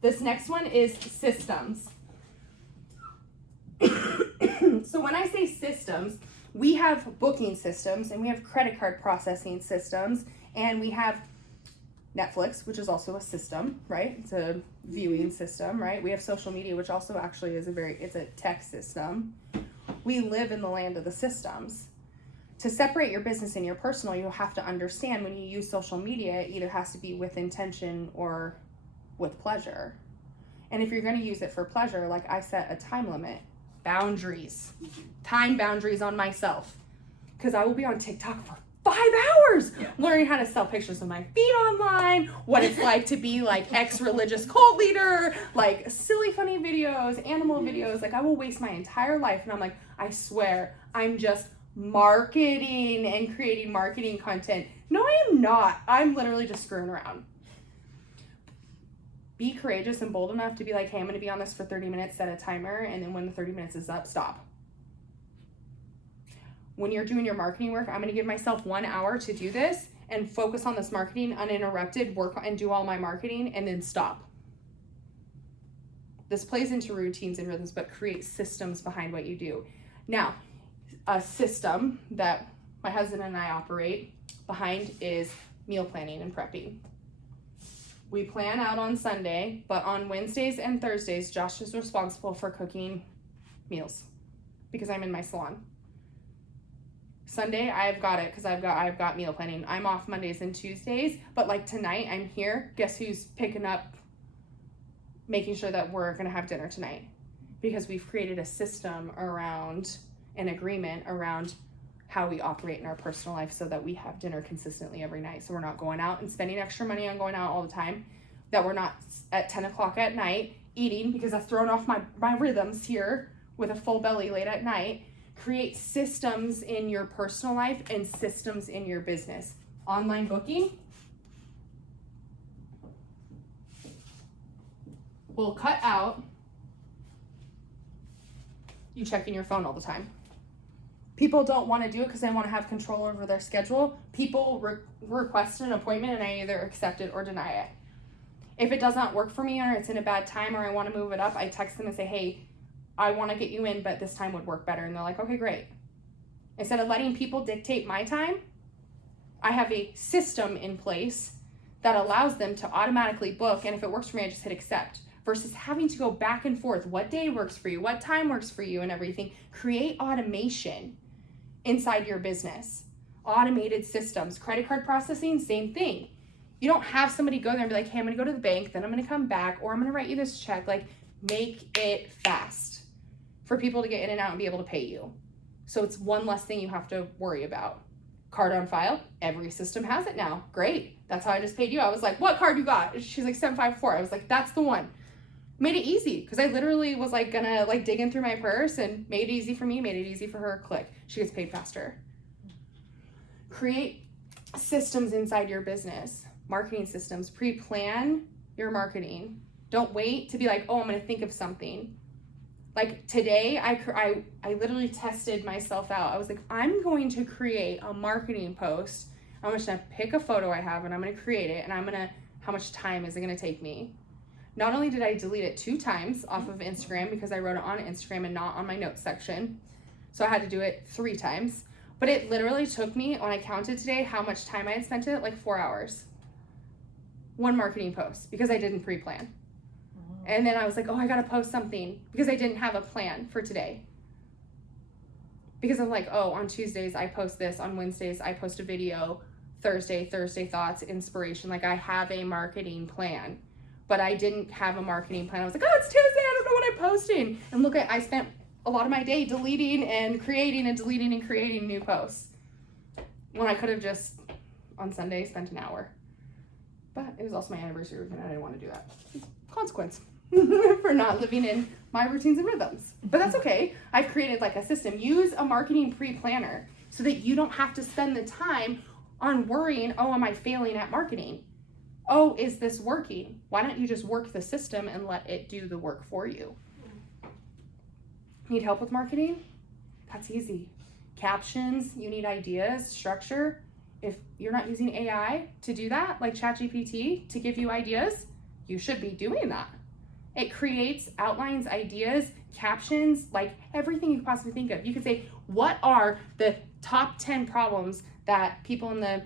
This next one is systems. So when I say systems, we have booking systems and we have credit card processing systems and we have Netflix, which is also a system, right? It's a viewing system, right? We have social media, which also actually is it's a tech system. We live in the land of the systems. To separate your business and your personal, you have to understand when you use social media, it either has to be with intention or with pleasure. And if you're going to use it for pleasure, like I set a time limit, time boundaries on myself. Because I will be on TikTok for 5 hours learning how to sell pictures of my feet online, what it's like to be like ex-religious cult leader, like silly funny videos, animal videos. Like I will waste my entire life and I'm like, I swear I'm just marketing and creating marketing content. No, I am not. I'm literally just screwing around. Be courageous and bold enough to be like, hey, I'm going to be on this for 30 minutes, set a timer, and then when the 30 minutes is up, stop. When you're doing your marketing work, I'm going to give myself 1 hour to do this and focus on this marketing uninterrupted, work and do all my marketing, and then stop. This plays into routines and rhythms, but create systems behind what you do. Now, a system that my husband and I operate behind is meal planning and prepping. We plan out on Sunday, but on Wednesdays and Thursdays, Josh is responsible for cooking meals because I'm in my salon. Sunday, I've got it because I've got meal planning. I'm off Mondays and Tuesdays, but like tonight, I'm here. Guess who's picking up, making sure that we're gonna have dinner tonight? Because we've created a system around an agreement around how we operate in our personal life so that we have dinner consistently every night. So we're not going out and spending extra money on going out all the time, that we're not at 10 o'clock at night eating because that's throwing off my rhythms here with a full belly late at night. Create systems in your personal life and systems in your business. Online booking will cut out you checking your phone all the time. People don't want to do it because they want to have control over their schedule. People request an appointment and I either accept it or deny it. If it does not work for me or it's in a bad time or I want to move it up, I text them and say, hey, I want to get you in, but this time would work better. And they're like, okay, great. Instead of letting people dictate my time, I have a system in place that allows them to automatically book. And if it works for me, I just hit accept. Versus having to go back and forth. What day works for you? What time works for you and everything. Create automation inside your business. Automated systems. Credit card processing, same thing. You don't have somebody go there and be like, hey, I'm going to go to the bank, then I'm going to come back, or I'm going to write you this check. Like, make it fast for people to get in and out and be able to pay you. So it's one less thing you have to worry about. Card on file, every system has it now. Great. That's how I just paid you. I was like, what card you got? She's like 754. I was like, that's the one. Made it easy because I literally was like gonna like dig in through my purse and made it easy for me, made it easy for her. Click. She gets paid faster. Create systems inside your business. marketing systems. Pre-plan your marketing. Don't wait to be like, oh, I'm going to think of something. Like today, I literally tested myself out. I was like, I'm going to create a marketing post. I'm just going to pick a photo I have and I'm going to create it. And how much time is it going to take me? Not only did I delete it 2 times off of Instagram because I wrote it on Instagram and not on my notes section. So I had to do it 3 times. But it literally took me, when I counted today, how much time I had spent it, like 4 hours. 1 marketing post because I didn't pre-plan. And then I was like, oh, I got to post something because I didn't have a plan for today. Because I'm like, oh, on Tuesdays I post this, on Wednesdays I post a video, Thursday thoughts, inspiration. Like I have a marketing plan, but I didn't have a marketing plan. I was like, oh, it's Tuesday, I don't know what I'm posting. And look, I spent a lot of my day deleting and creating and deleting and creating new posts when I could have just on Sunday spent an hour. But it was also my anniversary weekend and I didn't want to do that. Consequence for not living in my routines and rhythms. But that's okay. I've created like a system. Use a marketing pre-planner so that you don't have to spend the time on worrying, oh, am I failing at marketing? Oh, is this working? Why don't you just work the system and let it do the work for you? Need help with marketing? That's easy. Captions, you need ideas, structure. If you're not using AI to do that, like ChatGPT to give you ideas, you should be doing that. It creates outlines, ideas, captions, like everything you could possibly think of. You could say, what are the top 10 problems that people in the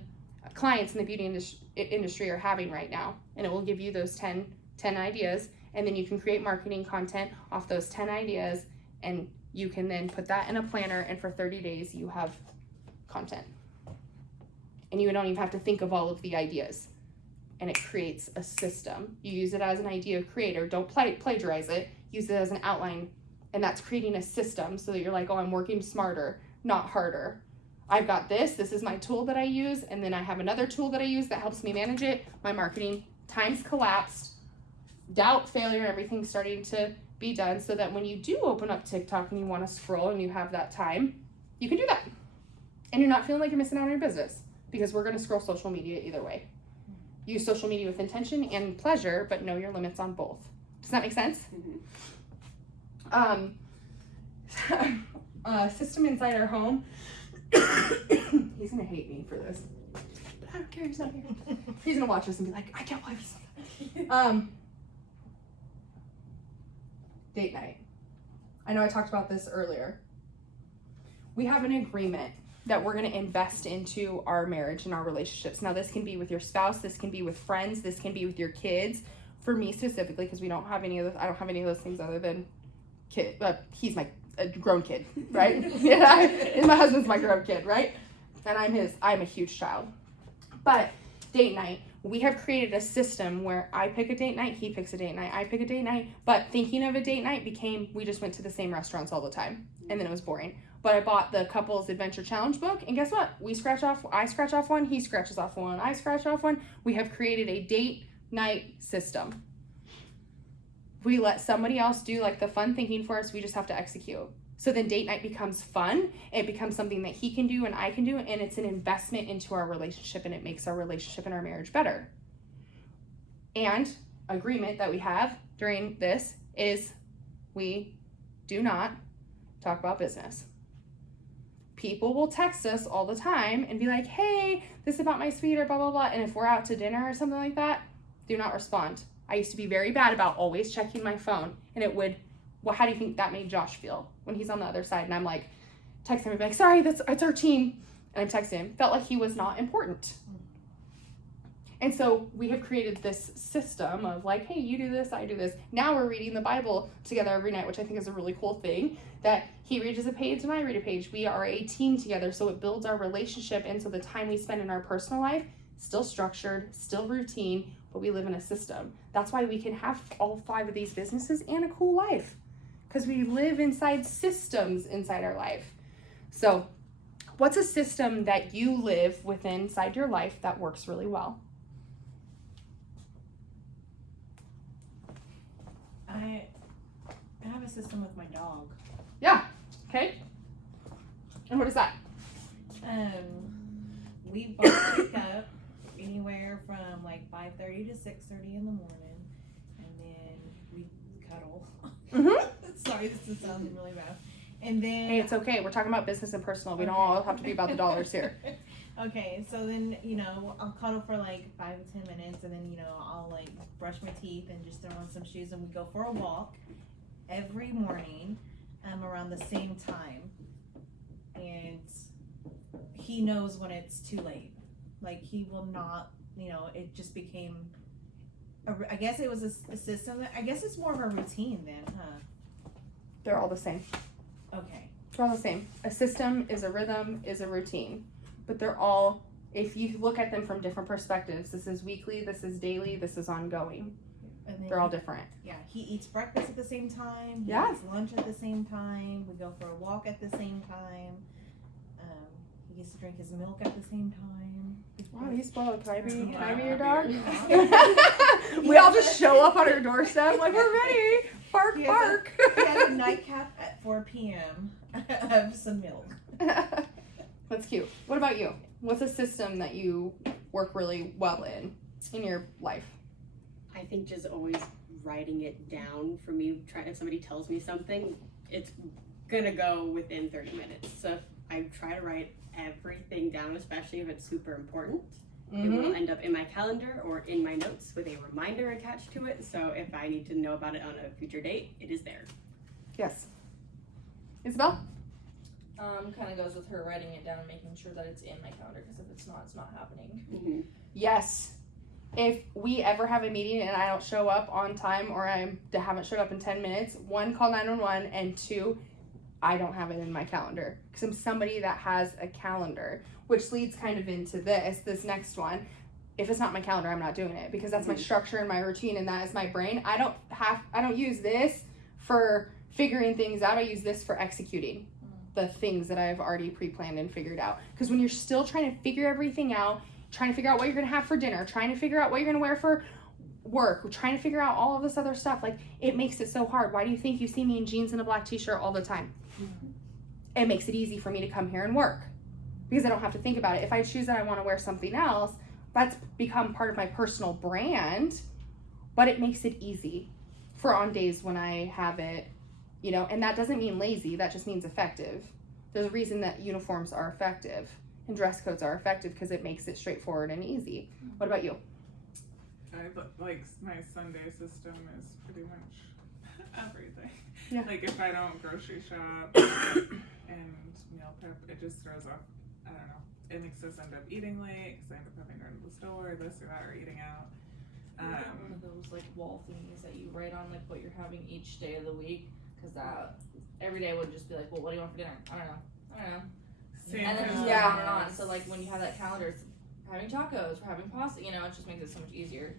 clients in the beauty industry are having right now? And it will give you those 10 ideas. And then you can create marketing content off those 10 ideas. And you can then put that in a planner. And for 30 days, you have content. And you don't even have to think of all of the ideas. And it creates a system. You use it as an idea creator. Don't plagiarize it. Use it as an outline. And that's creating a system so that you're like, oh, I'm working smarter, not harder. I've got this. This is my tool that I use. And then I have another tool that I use that helps me manage it. My marketing time's collapsed. Doubt, failure, and everything's starting to be done so that when you do open up TikTok and you want to scroll and you have that time, you can do that. And you're not feeling like you're missing out on your business because we're going to scroll social media either way. Use social media with intention and pleasure, but know your limits on both. Does that make sense? Mm-hmm. System inside our home. He's going to hate me for this. But I don't care, he's not here. He's going to watch this and be like, I can't believe he's not. Date night. I know I talked about this earlier. We have an agreement that we're going to invest into our marriage and our relationships. Now, this can be with your spouse, this can be with friends, this can be with your kids. For me specifically, because I don't have any of those things other than kid. He's a grown kid, right? And my husband's my grown kid, right? And I'm a huge child. But date night, we have created a system where I pick a date night, he picks a date night, I pick a date night. But thinking of a date night became we just went to the same restaurants all the time, and then it was boring. But I bought the Couples Adventure Challenge book, and guess what? I scratch off one, he scratches off one, I scratch off one. We have created a date night system. We let somebody else do like the fun thinking for us, we just have to execute. So then date night becomes fun, it becomes something that he can do and I can do, and it's an investment into our relationship, and it makes our relationship and our marriage better. And agreement that we have during this is we do not talk about business. People will text us all the time and be like, hey, this is about my sweeter, blah, blah, blah. And if we're out to dinner or something like that, do not respond. I used to be very bad about always checking my phone. And it would, well, how do you think that made Josh feel when he's on the other side? And I'm like, texting him, like, sorry, it's our team. And I'm texting him. Felt like he was not important. And so we have created this system of like, hey, you do this, I do this. Now we're reading the Bible together every night, which I think is a really cool thing, that he reads a page and I read a page. We are a team together, so it builds our relationship. And so the time we spend in our personal life, still structured, still routine, but we live in a system. That's why we can have all 5 of these businesses and a cool life, because we live inside systems inside our life. So what's a system that you live within inside your life that works really well? I have a system with my dog. Yeah. Okay. And what is that? We both pick up anywhere from like 6:30 in the morning, and then we cuddle. Mhm. Sorry, this is sounding really bad. And then Hey, it's okay. We're talking about business and personal. We don't all have to be about the dollars here. Okay, so then, you know, I'll cuddle for like 5 to 10 minutes, and then, you know, I'll like brush my teeth and just throw on some shoes, and we go for a walk every morning around the same time. And he knows when it's too late. Like, he will not, you know, it just became, I guess it was a system. I guess it's more of a routine then, huh? They're all the same. Okay. They're all the same. A system is a rhythm, is a routine. But they're all, if you look at them from different perspectives, this is weekly, this is daily, this is ongoing. And then They're all different. Yeah, he eats breakfast at the same time. He Yeah. eats lunch at the same time. We go for a walk at the same time. He gets to drink his milk at the same time. Wow, he's spoiled. Can I be Yeah. your dog? Yeah. We all just show up on our doorstep like we're ready. Bark, He has bark. He has a nightcap at 4 p.m. of some milk. That's cute. What about you? What's a system that you work really well in your life? I think just always writing it down for me. If somebody tells me something, it's gonna go within 30 minutes. So if I try to write everything down, especially if it's super important. It will end up in my calendar or in my notes with a reminder attached to it. So if I need to know about it on a future date, it is there. Yes. Isabel? Kind of goes with her writing it down and making sure that it's in my calendar, because if it's not happening. Mm-hmm. Yes. If we ever have a meeting and I don't show up on time, or I haven't showed up in 10 minutes, 1, call 911, and 2, I don't have it in my calendar. Because I'm somebody that has a calendar, which leads kind of into this next one. If it's not my calendar, I'm not doing it, because that's my structure and my routine, and that is my brain. I don't use this for figuring things out. I use this for executing the things that I've already pre-planned and figured out. Because when you're still trying to figure everything out, trying to figure out what you're going to have for dinner, trying to figure out what you're going to wear for work, trying to figure out all of this other stuff, like, it makes it so hard. Why do you think you see me in jeans and a black t-shirt all the time? It makes it easy for me to come here and work, because I don't have to think about it. If I choose that I want to wear something else, that's become part of my personal brand, but it makes it easy for on days when I have it, you know. And that doesn't mean lazy, that just means effective. There's a reason that uniforms are effective and dress codes are effective, because it makes it straightforward and easy. What about you? Like, my Sunday system is pretty much everything. Yeah. Like, if I don't grocery shop and meal prep, it just throws off, I don't know. It makes us end up eating late, because I end up having to run to the store, this or that, or eating out. One of those like wall thingies that you write on like what you're having each day of the week, because that every day would just be like, well, what do you want for dinner? I don't know. Same And then as just Yeah. goes on and on. So like when you have that calendar, it's having tacos, we're having pasta, you know, it just makes it so much easier.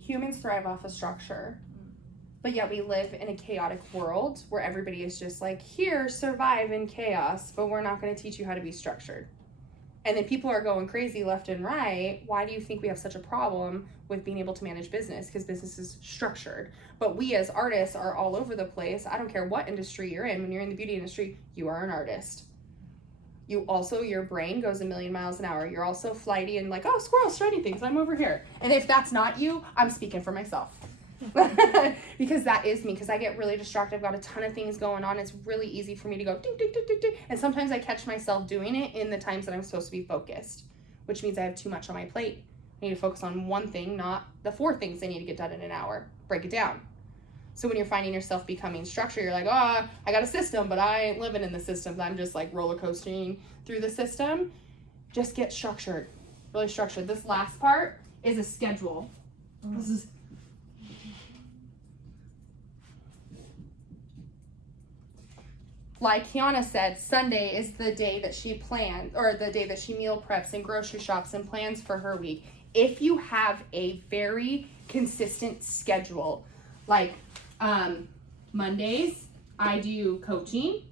Humans thrive off of structure, but yet we live in a chaotic world where everybody is just like, here, survive in chaos, but we're not going to teach you how to be structured. And then people are going crazy left and right. Why do you think we have such a problem with being able to manage business? Because business is structured. But we as artists are all over the place. I don't care what industry you're in. When you're in the beauty industry, you are an artist. You also, your brain goes a million miles an hour. You're also flighty and like, oh, squirrels, shiny things, I'm over here. And if that's not you, I'm speaking for myself. Because that is me, because I get really distracted. I've got a ton of things going on. It's really easy for me to go ding, ding, ding, ding, ding. And sometimes I catch myself doing it in the times that I'm supposed to be focused, which means I have too much on my plate. I need to focus on one thing, not the 4 things I need to get done in an hour. Break it down. So when you're finding yourself becoming structured, you're like, oh, I got a system, but I ain't living in the systems. I'm just like roller coasting through the system. Just get structured, really structured. This last part is a schedule. This is like Kiana said, Sunday is the day that she plans, or the day that she meal preps and grocery shops and plans for her week. If you have a very consistent schedule, like Mondays, I do coaching,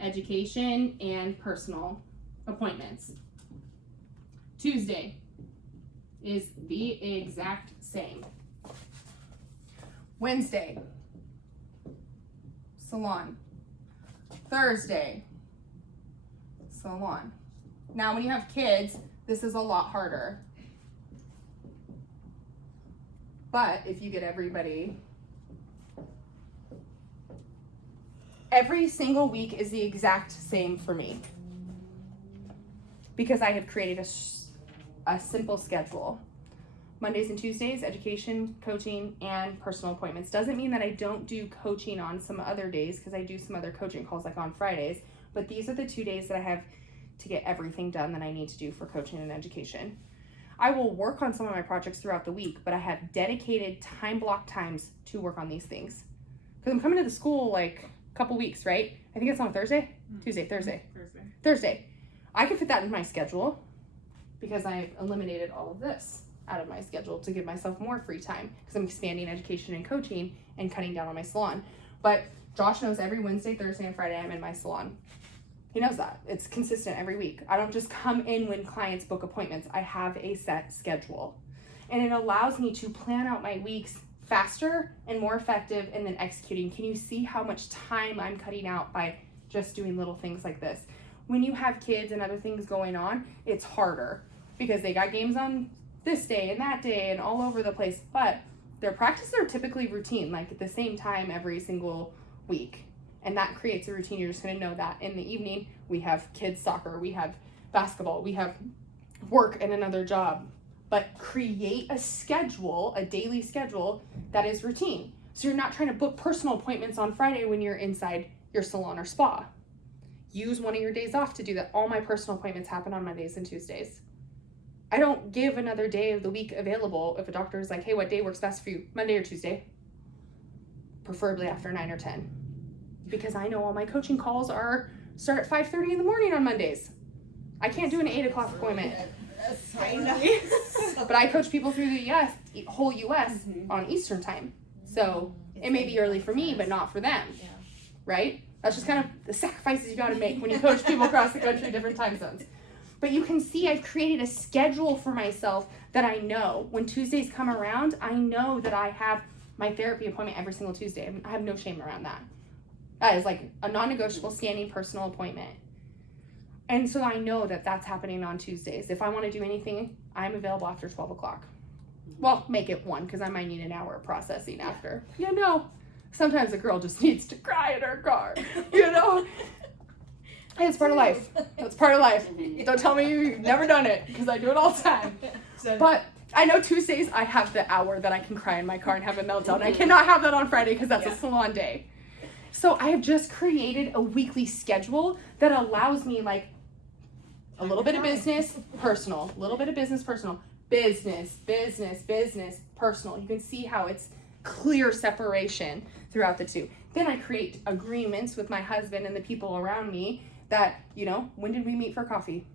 education, and personal appointments. Tuesday is the exact same. Wednesday, salon. Thursday, salon. Now when you have kids, this is a lot harder. But if you get everybody, every single week is the exact same for me. Because I have created a simple schedule. Mondays and Tuesdays, education, coaching, and personal appointments. Doesn't mean that I don't do coaching on some other days, because I do some other coaching calls like on Fridays. But these are the 2 days that I have to get everything done that I need to do for coaching and education. I will work on some of my projects throughout the week, but I have dedicated time block times to work on these things. Because I'm coming to the school like a couple weeks, right? I think it's on Thursday? Tuesday, Thursday. I can fit that in my schedule because I've eliminated all of this out of my schedule to give myself more free time, because I'm expanding education and coaching and cutting down on my salon. But Josh knows every Wednesday, Thursday, and Friday I'm in my salon. He knows that. It's consistent every week. I don't just come in when clients book appointments. I have a set schedule. And it allows me to plan out my weeks faster and more effective and then executing. Can you see how much time I'm cutting out by just doing little things like this? When you have kids and other things going on, it's harder because they got games on this day and that day and all over the place. But their practices are typically routine, like at the same time every single week. And that creates a routine. You're just going to know that in the evening we have kids soccer, we have basketball, we have work and another job. But create a schedule, a daily schedule that is routine. So you're not trying to book personal appointments on Friday when you're inside your salon or spa. Use one of your days off to do that. All my personal appointments happen on Mondays and Tuesdays. I don't give another day of the week available if a doctor is like, hey, what day works best for you? Monday or Tuesday? Preferably after 9 or 10. Because I know all my coaching calls start at 5:30 in the morning on Mondays. I can't do an 8 o'clock appointment. But I coach people through the whole US on Eastern time. So it may be early for me, but not for them. Yeah. Right? That's just kind of the sacrifices you got to make when you coach people across the country, different time zones. But you can see I've created a schedule for myself that I know when Tuesdays come around, I know that I have my therapy appointment every single Tuesday. I have no shame around that. That is like a non-negotiable standing personal appointment. And so I know that that's happening on Tuesdays. If I want to do anything, I'm available after 12 o'clock. Well, make it 1 because I might need an hour of processing after. You know, sometimes a girl just needs to cry in her car, you know? Hey, it's part of life. It's part of life. Don't tell me you've never done it because I do it all the time. But I know Tuesdays I have the hour that I can cry in my car and have a meltdown. I cannot have that on Friday because that's a salon day. So I have just created a weekly schedule that allows me like a little bit of business, personal, a little bit of business, personal, business, personal. You can see how it's clear separation throughout the two. Then I create agreements with my husband and the people around me that, you know, when did we meet for coffee?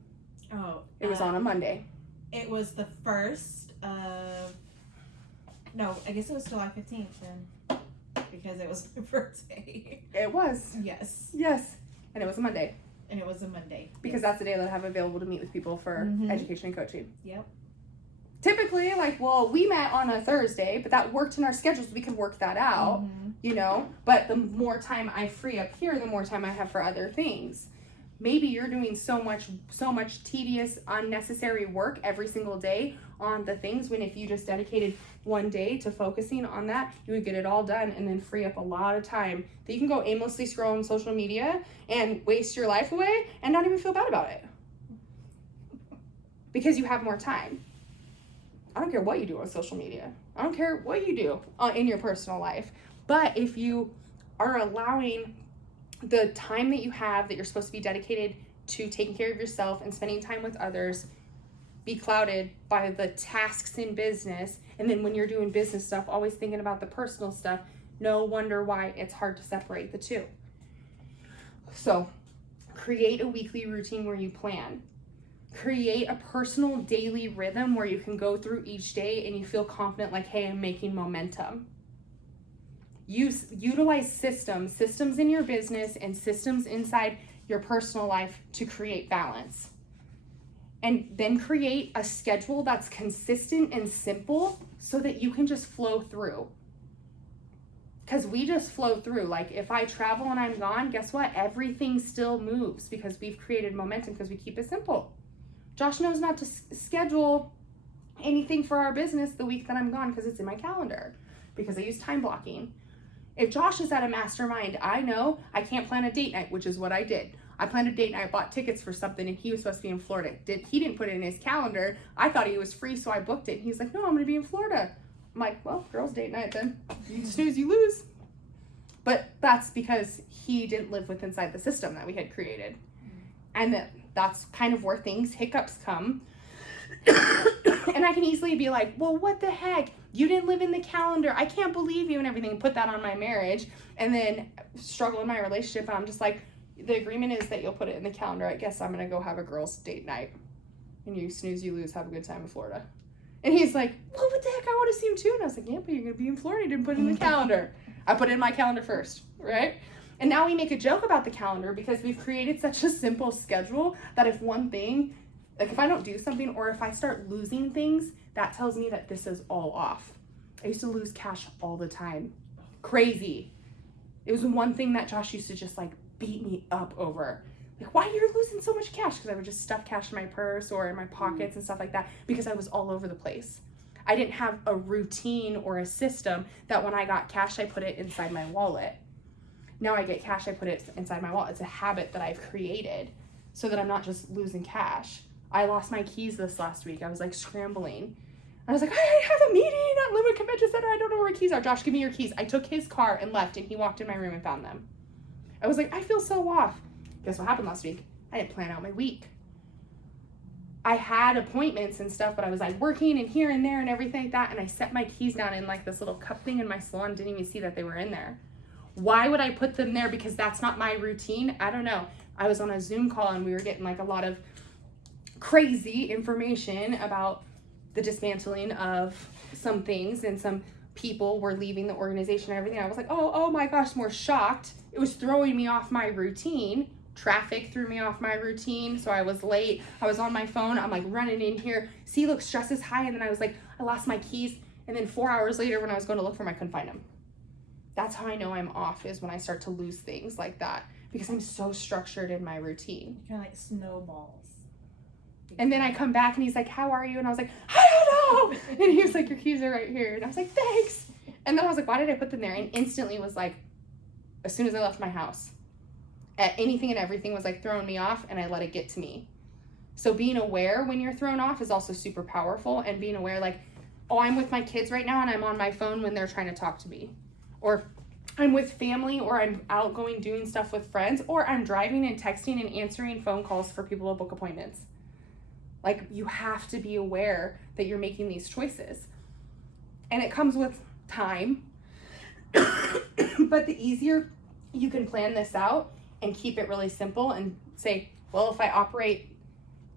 Oh, It was on a Monday. It was the 1st of, no, I guess it was July 15th then, because it was my birthday. It was. Yes. And it was a Monday. And it was a Monday. Because that's the day that I have available to meet with people for education and coaching. Yep. Typically, like, well, we met on a Thursday, but that worked in our schedules. We could work that out, you know? But the more time I free up here, the more time I have for other things. Maybe you're doing so much tedious, unnecessary work every single day on the things, when if you just dedicated one day to focusing on that, you would get it all done and then free up a lot of time that you can go aimlessly scroll on social media and waste your life away and not even feel bad about it. Because you have more time. I don't care what you do on social media. I don't care what you do in your personal life. But if you are allowing the time that you have that you're supposed to be dedicated to taking care of yourself and spending time with others be clouded by the tasks in business, and then when you're doing business stuff, always thinking about the personal stuff, no wonder why it's hard to separate the two. So create a weekly routine where you plan. Create a personal daily rhythm where you can go through each day and you feel confident, like, hey, I'm making momentum. Utilize systems in your business and systems inside your personal life to create balance. And then create a schedule that's consistent and simple so that you can just flow through. Because we just flow through. Like, if I travel and I'm gone, guess what? Everything still moves because we've created momentum because we keep it simple. Josh knows not to schedule anything for our business the week that I'm gone because it's in my calendar because I use time blocking. If Josh is at a mastermind, I know I can't plan a date night, which is what I did. I planned a date night, I bought tickets for something, and he was supposed to be in Florida. He didn't put it in his calendar. I thought he was free, so I booked it. He's like, no, I'm going to be in Florida. I'm like, well, girls' date night then. You snooze, you lose. But that's because he didn't live within inside the system that we had created. And that's kind of where hiccups come. And I can easily be like, well, what the heck? You didn't live in the calendar. I can't believe you and everything. Put that on my marriage and then struggle in my relationship. And I'm just like, the agreement is that you'll put it in the calendar. I guess I'm going to go have a girls' date night. And you snooze, you lose, have a good time in Florida. And he's like, well, what the heck? I want to see him too. And I was like, yeah, but you're going to be in Florida. You didn't put it in the calendar. I put it in my calendar first, right? And now we make a joke about the calendar because we've created such a simple schedule that if one thing, like if I don't do something or if I start losing things, that tells me that this is all off. I used to lose cash all the time. Crazy. It was one thing that Josh used to just like beat me up over. Like, why you're losing so much cash? Because I would just stuff cash in my purse or in my pockets and stuff like that because I was all over the place. I didn't have a routine or a system that when I got cash, I put it inside my wallet. Now I get cash, I put it inside my wallet. It's a habit that I've created so that I'm not just losing cash. I lost my keys this last week. I was like scrambling. I was like, I have a meeting at Limit Convention Center. I don't know where my keys are. Josh, give me your keys. I took his car and left, and he walked in my room and found them. I was like, I feel so off. Guess what happened last week? I didn't plan out my week. I had appointments and stuff, but I was like working and here and there and everything like that, and I set my keys down in like this little cup thing in my salon. Didn't even see that they were in there. Why would I put them there? Because that's not my routine. I don't know. I was on a Zoom call and we were getting like a lot of crazy information about the dismantling of some things, and some people were leaving the organization and everything. I was like, oh my gosh, more shocked. It was throwing me off my routine. Traffic threw me off my routine, so I was late. I was on my phone. I'm like running in here. See, look, stress is high. And then I was like, I lost my keys. And then 4 hours later, when I was going to look for them, I couldn't find them. That's how I know I'm off, is when I start to lose things like that, because I'm so structured in my routine. Kind of like snowballs. And then I come back and he's like, how are you? And I was like, I don't know. And he was like, your keys are right here. And I was like, thanks. And then I was like, why did I put them there? And instantly was like, as soon as I left my house, anything and everything was like throwing me off, and I let it get to me. So being aware when you're thrown off is also super powerful, and being aware like, oh, I'm with my kids right now and I'm on my phone when they're trying to talk to me. Or I'm with family, or I'm outgoing doing stuff with friends, or I'm driving and texting and answering phone calls for people to book appointments. Like, you have to be aware that you're making these choices. And it comes with time. But the easier you can plan this out and keep it really simple and say, well, if I operate,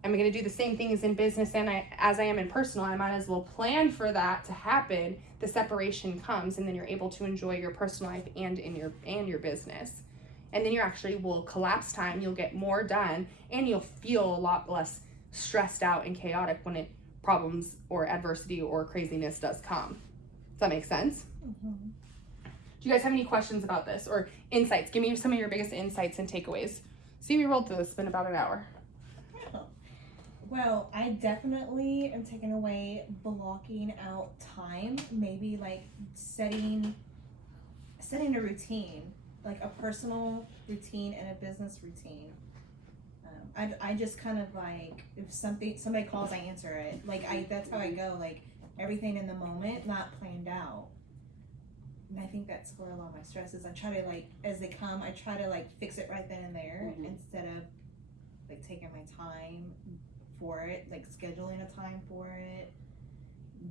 I'm going to do the same things in business and as I am in personal, I might as well plan for that to happen. The separation comes, and then you're able to enjoy your personal life and your business. And then you actually will collapse time. You'll get more done, and you'll feel a lot less stressed out and chaotic when problems or adversity or craziness does come. Does that make sense? Mm-hmm. Do you guys have any questions about this or insights? Give me some of your biggest insights and takeaways. See, we rolled through this. It's been about an hour. Well, I definitely am taking away blocking out time. Maybe like setting a routine, like a personal routine and a business routine. I just kind of like, if somebody calls, I answer it. Like that's how I go. Like everything in the moment, not planned out. And I think that's where a lot of my stress is. I try to like, as they come, I try to like fix it right then and there, instead of like taking my time for it, like scheduling a time for it,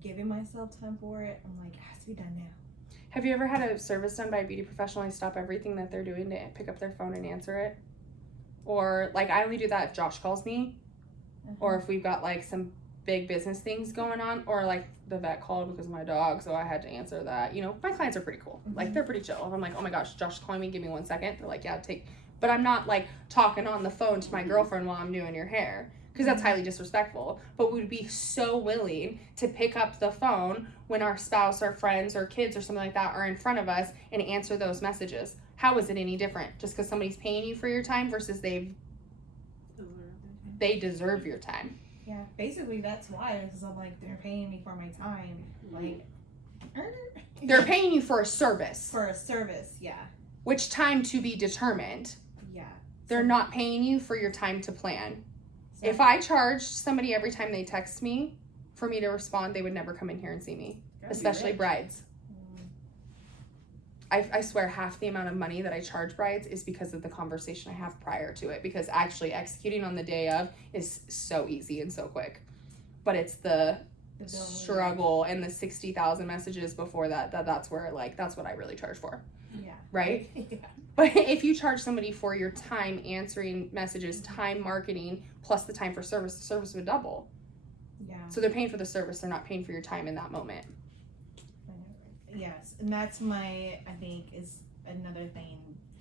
giving myself time for it. I'm like, it has to be done now. Have you ever had a service done by a beauty professional and stop everything that they're doing to pick up their phone and answer it? Or like, I only do that if Josh calls me, or if we've got like some big business things going on, or like the vet called because of my dog, so I had to answer that. You know, my clients are pretty cool. Like, they're pretty chill. If I'm like, oh my gosh, Josh is calling me, give me 1 second. They're like, yeah, but I'm not like talking on the phone to my girlfriend while I'm doing your hair, because that's highly disrespectful. But we'd be so willing to pick up the phone when our spouse or friends or kids or something like that are in front of us and answer those messages. How is it any different? Just because somebody's paying you for your time versus they deserve your time. Yeah, basically that's why, because I'm like, they're paying me for my time. Like, They're paying you for a service, for a service, yeah. which time to be determined. Yeah. They're not paying you for your time to plan. If I charged somebody every time they text me for me to respond, they would never come in here and see me, especially brides. I swear half the amount of money that I charge brides is because of the conversation I have prior to it, because actually executing on the day of is so easy and so quick. But it's the struggle and the 60,000 messages before that's where, like, that's what I really charge for. Yeah. Right? Yeah. But if you charge somebody for your time answering messages, time marketing, plus the time for service, the service would double. Yeah. So they're paying for the service, they're not paying for your time in that moment. Yes, and that's I think, is another thing.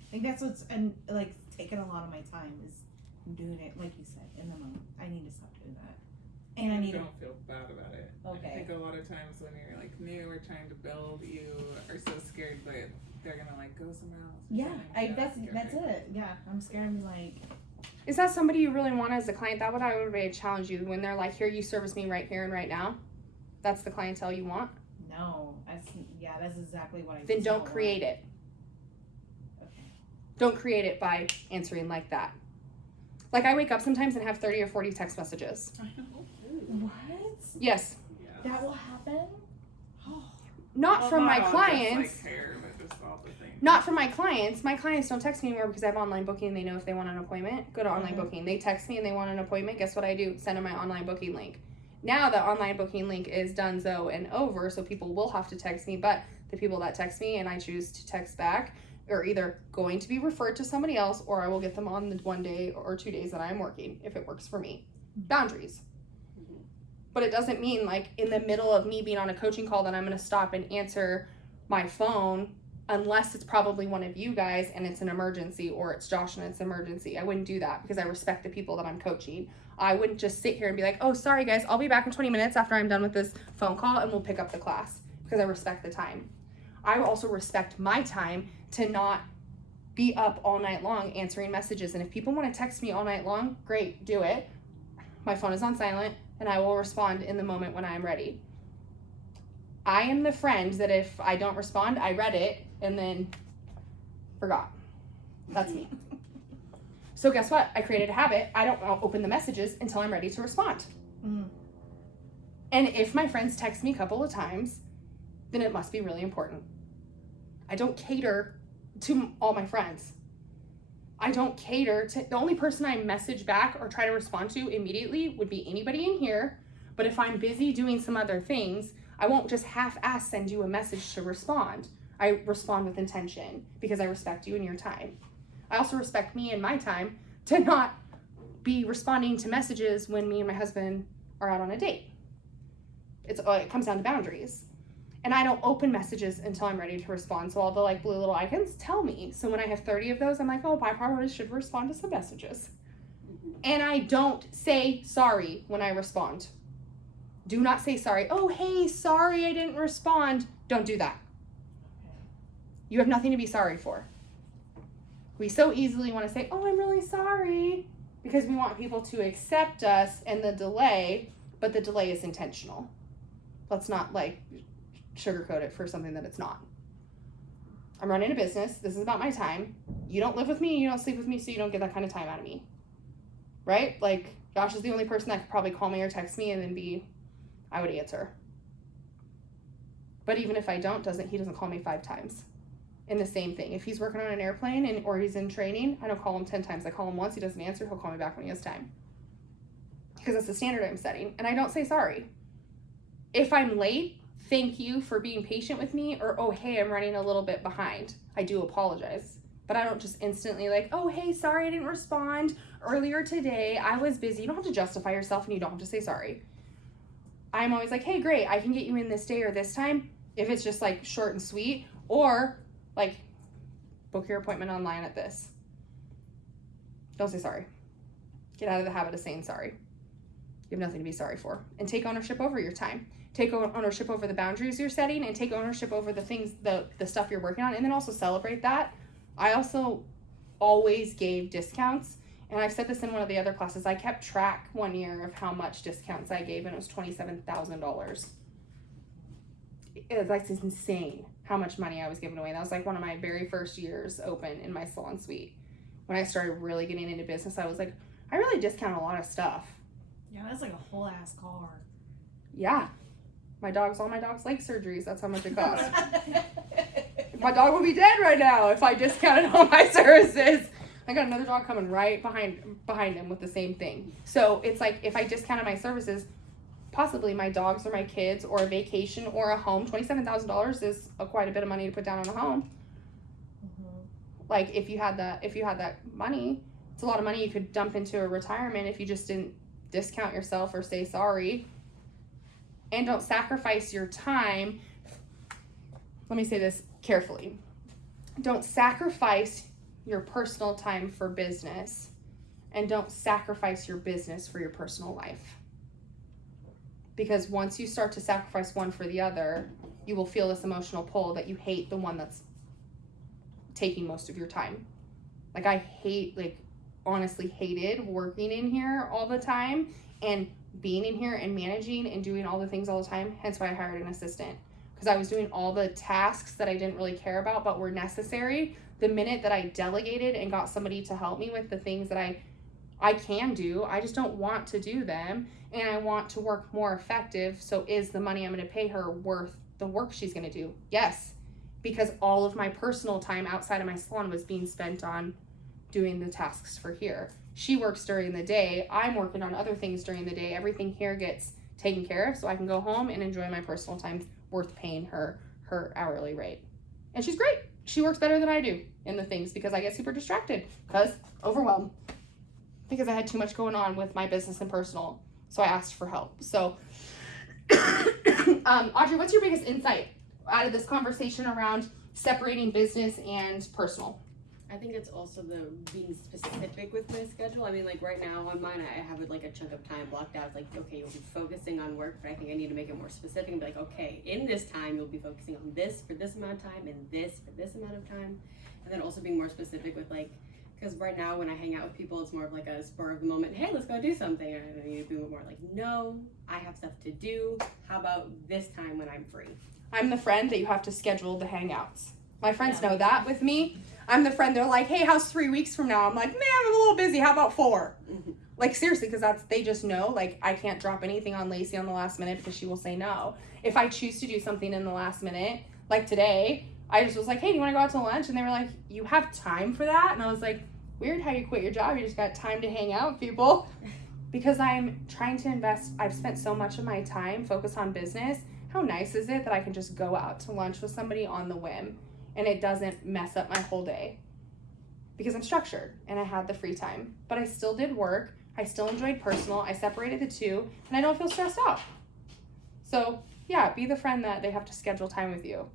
I think that's what's, like, taking a lot of my time is doing it, like you said, in the moment. I need to stop doing that. And I need don't feel bad about it. Okay. I think a lot of times when you're like new or trying to build, you are so scared that they're gonna like go somewhere else. That's it. Yeah, I'm scared to be like, Is that somebody you really want as a client? That would I would challenge you when they're like, here, you service me right here and right now. That's the clientele you want? no, that's exactly what I Then don't create it. Okay. Don't create it by answering like that. Like, I wake up sometimes and have 30 or 40 text messages. I know. What? Yes. Yeah. That will happen? Oh. Not from my all clients. Just, like, hair, but just all the things. Not from my clients. My clients don't text me anymore because I have online booking. They know if they want an appointment, go to online booking. They text me and they want an appointment. Guess what I do? Send them my online booking link. Now the online booking link is donezo and over, so people will have to text me, but the people that text me and I choose to text back are either going to be referred to somebody else, or I will get them on the 1 day or 2 days that I'm working if it works for me. Boundaries. But it doesn't mean, like, in the middle of me being on a coaching call that I'm going to stop and answer my phone unless it's probably one of you guys and it's an emergency, or it's Josh and it's an emergency. I wouldn't do that because I respect the people that I'm coaching. I wouldn't just sit here and be like, oh, sorry guys, I'll be back in 20 minutes after I'm done with this phone call and we'll pick up the class, because I respect the time. I also respect my time to not be up all night long answering messages. And if people want to text me all night long, great, do it. My phone is on silent and I will respond in the moment when I am ready. I am the friend that if I don't respond, I read it and then forgot. That's me. So guess what? I created a habit. I don't open the messages until I'm ready to respond. Mm. And if my friends text me a couple of times, then it must be really important. I don't cater to all my friends. I don't cater to, the only person I message back or try to respond to immediately would be anybody in here. But if I'm busy doing some other things, I won't just half-ass send you a message to respond. I respond with intention because I respect you and your time. I also respect me and my time to not be responding to messages when me and my husband are out on a date. It comes down to boundaries. And I don't open messages until I'm ready to respond. So all the like blue little icons tell me. So when I have 30 of those, I'm like, oh, I probably should respond to some messages. And I don't say sorry when I respond. Do not say sorry. Oh, hey, sorry I didn't respond. Don't do that. You have nothing to be sorry for. We so easily want to say, oh, I'm really sorry, because we want people to accept us and the delay, but the delay is intentional. Let's not like sugarcoat it for something that it's not. I'm running a business. This is about my time. You don't live with me, you don't sleep with me, so you don't get that kind of time out of me. Right? Like, Josh is the only person that could probably call me or text me and then I would answer. But even if I don't, he doesn't call me 5 times. And the same thing. If he's working on an airplane or he's in training, I don't call him 10 times. I call him once, he doesn't answer, he'll call me back when he has time. Because that's the standard I'm setting. And I don't say sorry. If I'm late, thank you for being patient with me, or, oh, hey, I'm running a little bit behind. I do apologize. But I don't just instantly like, oh, hey, sorry I didn't respond earlier today. I was busy. You don't have to justify yourself and you don't have to say sorry. I'm always like, hey, great, I can get you in this day or this time. If it's just like short and sweet, or like, book your appointment online at this. Don't say sorry. Get out of the habit of saying sorry. You have nothing to be sorry for. And take ownership over your time. Take ownership over the boundaries you're setting, and take ownership over the things, the stuff you're working on, and then also celebrate that. I also always gave discounts And I've said this in one of the other classes. I kept track one year of how much discounts I gave, and it was $27,000. That's insane how much money I was giving away. That was like one of my very first years open in my salon suite. When I started really getting into business, I was like, I really discount a lot of stuff. Yeah, that's like a whole ass car. Yeah. All my dog's leg surgeries. That's how much it costs. My dog would be dead right now if I discounted all my services. I got another dog coming right behind him with the same thing. So it's like if I discounted my services, possibly my dogs or my kids or a vacation or a home, $27,000 is quite a bit of money to put down on a home. Like if you had that money, it's a lot of money you could dump into a retirement if you just didn't discount yourself or say sorry. And don't sacrifice your time. Let me say this carefully. Don't sacrifice your personal time for business, and don't sacrifice your business for your personal life. Because once you start to sacrifice one for the other, you will feel this emotional pull that you hate the one that's taking most of your time. Like I honestly hated working in here all the time and being in here and managing and doing all the things all the time. Hence why I hired an assistant, because I was doing all the tasks that I didn't really care about but were necessary. The minute that I delegated and got somebody to help me with the things that I can do, I just don't want to do them, and I want to work more effective. So is the money I'm going to pay her worth the work she's going to do? Yes, because all of my personal time outside of my salon was being spent on doing the tasks for here. She works during the day. I'm working on other things during the day. Everything here gets taken care of so I can go home and enjoy my personal time worth paying her hourly rate. And she's great. She works better than I do in the things because I get super distracted because overwhelmed because I had too much going on with my business and personal. So I asked for help. So Audrey, what's your biggest insight out of this conversation around separating business and personal? I think it's also the being specific with my schedule. I mean, like right now on mine, I have like a chunk of time blocked out. It's like, okay, you'll be focusing on work, but I think I need to make it more specific and be like, okay, in this time, you'll be focusing on this for this amount of time and this for this amount of time. And then also being more specific with like, because right now when I hang out with people, it's more of like a spur of the moment. Hey, let's go do something. And I need to be more like, no, I have stuff to do. How about this time when I'm free? I'm the friend that you have to schedule the hangouts. My friends know that with me. I'm the friend, they're like, hey, how's 3 weeks from now? I'm like, man, I'm a little busy. How about 4? Like, seriously, because they just know, like, I can't drop anything on Laycee on the last minute because she will say no. If I choose to do something in the last minute, like today, I just was like, hey, do you want to go out to lunch? And they were like, you have time for that? And I was like, weird how you quit your job. You just got time to hang out with people. Because I'm trying to invest. I've spent so much of my time focused on business. How nice is it that I can just go out to lunch with somebody on the whim? And it doesn't mess up my whole day because I'm structured and I had the free time, but I still did work. I still enjoyed personal. I separated the two and I don't feel stressed out. So yeah, be the friend that they have to schedule time with you,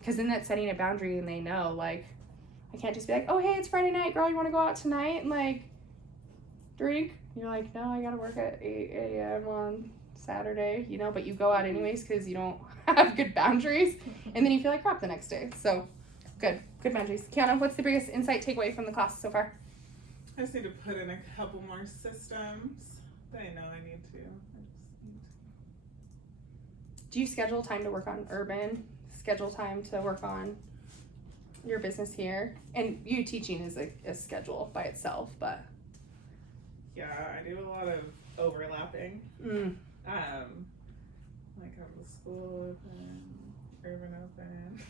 because then that's setting a boundary and they know, like, I can't just be like, oh, hey, it's Friday night, girl. You want to go out tonight and like drink? You're like, no, I got to work at 8 a.m. on Saturday, but you go out anyways because you don't have good boundaries, and then you feel like crap the next day. So good boundaries. Kiana, what's the biggest insight takeaway from the class so far? I just need to put in a couple more systems that I know I need to. Do you schedule time to work on urban? Schedule time to work on your business here? And you teaching is a schedule by itself, but yeah, I do a lot of overlapping. Like I'm the school open, urban open.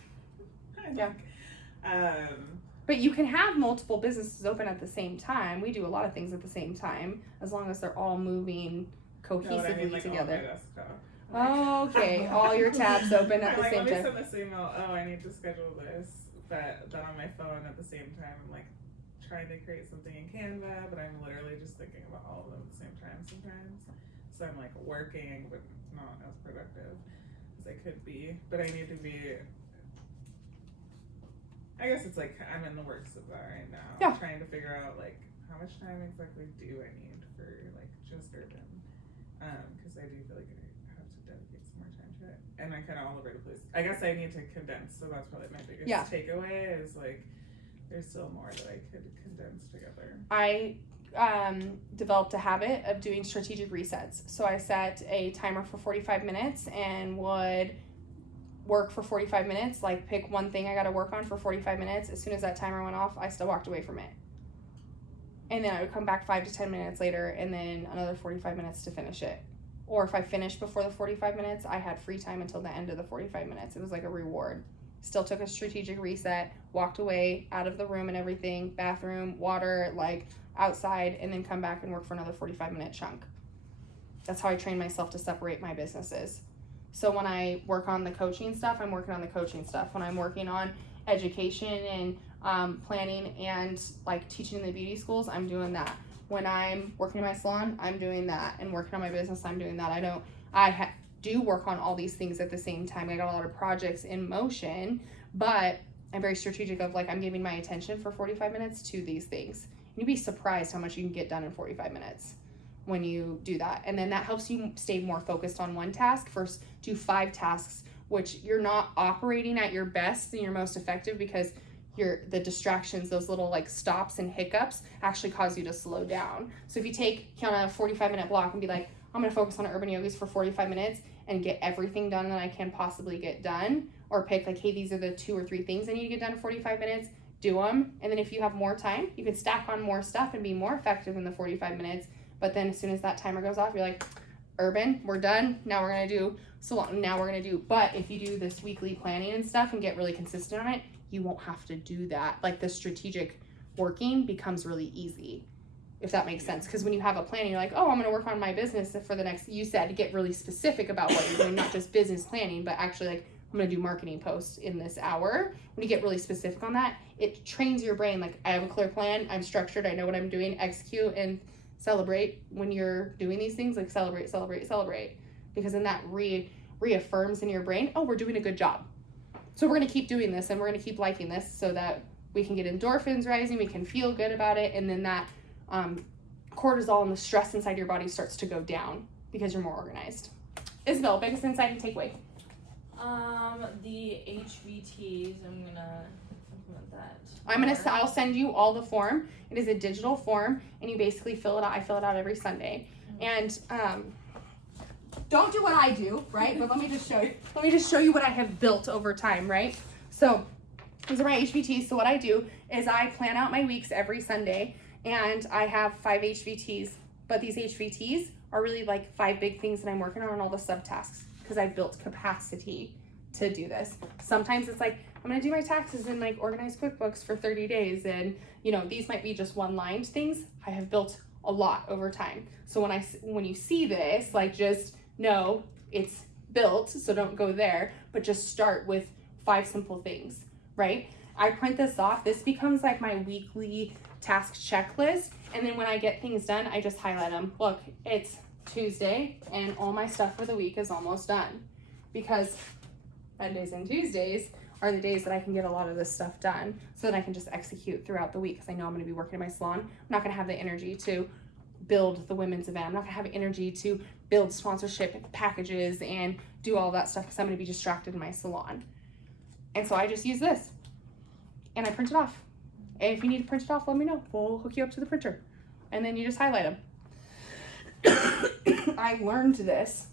But you can have multiple businesses open at the same time. We do a lot of things at the same time, as long as they're all moving cohesively together. Oh, okay. All your tabs open at the same time. Let me send this email. Oh, I need to schedule this. But then on my phone at the same time, I'm like trying to create something in Canva, but I'm literally just thinking about all of them at the same time sometimes. So I'm like working, but not as productive as I could be. But I need to be, I guess it's like I'm in the works of that right now. Yeah. Trying to figure out like how much time exactly do I need for like just urban. Because I do feel like I have to dedicate some more time to it. And I'm kind of all over the place. I guess I need to condense, so that's probably my biggest takeaway is like there's still more that I could condense together. I developed a habit of doing strategic resets. So I set a timer for 45 minutes and would work for 45 minutes, like pick one thing I got to work on for 45 minutes. As soon as that timer went off, I still walked away from it. And then I would come back 5 to 10 minutes later and then another 45 minutes to finish it. Or if I finished before the 45 minutes, I had free time until the end of the 45 minutes. It was like a reward. Still took a strategic reset, walked away out of the room and everything, bathroom, water, like outside, and then come back and work for another 45-minute chunk. That's how I train myself to separate my businesses. So when I work on the coaching stuff, I'm working on the coaching stuff. When I'm working on education and planning and like teaching in the beauty schools, I'm doing that. When I'm working in my salon, I'm doing that. And working on my business, I'm doing that. I do work on all these things at the same time. I got a lot of projects in motion, but I'm very strategic of like, I'm giving my attention for 45 minutes to these things. You'd be surprised how much you can get done in 45 minutes when you do that. And then that helps you stay more focused on one task. First, do 5 tasks, which you're not operating at your best and your most effective because the distractions, those little like stops and hiccups actually cause you to slow down. So if you take on a 45-minute block and be like, I'm going to focus on urban yogis for 45 minutes and get everything done that I can possibly get done, or pick like, hey, these are the 2 or 3 things I need to get done in 45 minutes, do them. And then if you have more time, you can stack on more stuff and be more effective in the 45 minutes. But then as soon as that timer goes off, you're like, urban, we're done. Now we're going to do salon. Now we're going to do, but if you do this weekly planning and stuff and get really consistent on it, you won't have to do that. Like the strategic working becomes really easy, if that makes sense. Because when you have a plan, you're like, oh, I'm going to work on my business for the next, you said to get really specific about what you're doing, not just business planning, but actually like, I'm going to do marketing posts in this hour. When you get really specific on that, it trains your brain. Like, I have a clear plan, I'm structured, I know what I'm doing, execute and celebrate. When you're doing these things, like celebrate, celebrate, celebrate. Because then that reaffirms in your brain, oh, we're doing a good job. So we're going to keep doing this and we're going to keep liking this so that we can get endorphins rising, we can feel good about it, and then that cortisol and the stress inside your body starts to go down because you're more organized. Isabel, biggest insight and takeaway? The HVTs, I'm gonna implement that. I'll send you all the form. It is a digital form and you basically fill it out. I fill it out every Sunday. And don't do what I do, right? But let me just show you what I have built over time, right? So these are my HVTs. So what I do is I plan out my weeks every Sunday and I have 5 HVTs, but these HVTs are really like 5 big things that I'm working on all the subtasks because I've built capacity to do this. Sometimes it's like, I'm gonna do my taxes and like organize QuickBooks for 30 days. And these might be just one-lined things. I have built a lot over time. So when you see this, like just know it's built, so don't go there, but just start with 5 simple things, right? I print this off. This becomes like my weekly task checklist. And then when I get things done, I just highlight them. Look, it's Tuesday and all my stuff for the week is almost done, because Mondays and Tuesdays are the days that I can get a lot of this stuff done so that I can just execute throughout the week, because I know I'm going to be working in my salon. I'm not going to have the energy to build the women's event. I'm not going to have energy to build sponsorship packages and do all that stuff because I'm going to be distracted in my salon. And so I just use this and I print it off. And if you need to print it off, let me know. We'll hook you up to the printer. And then you just highlight them. I learned this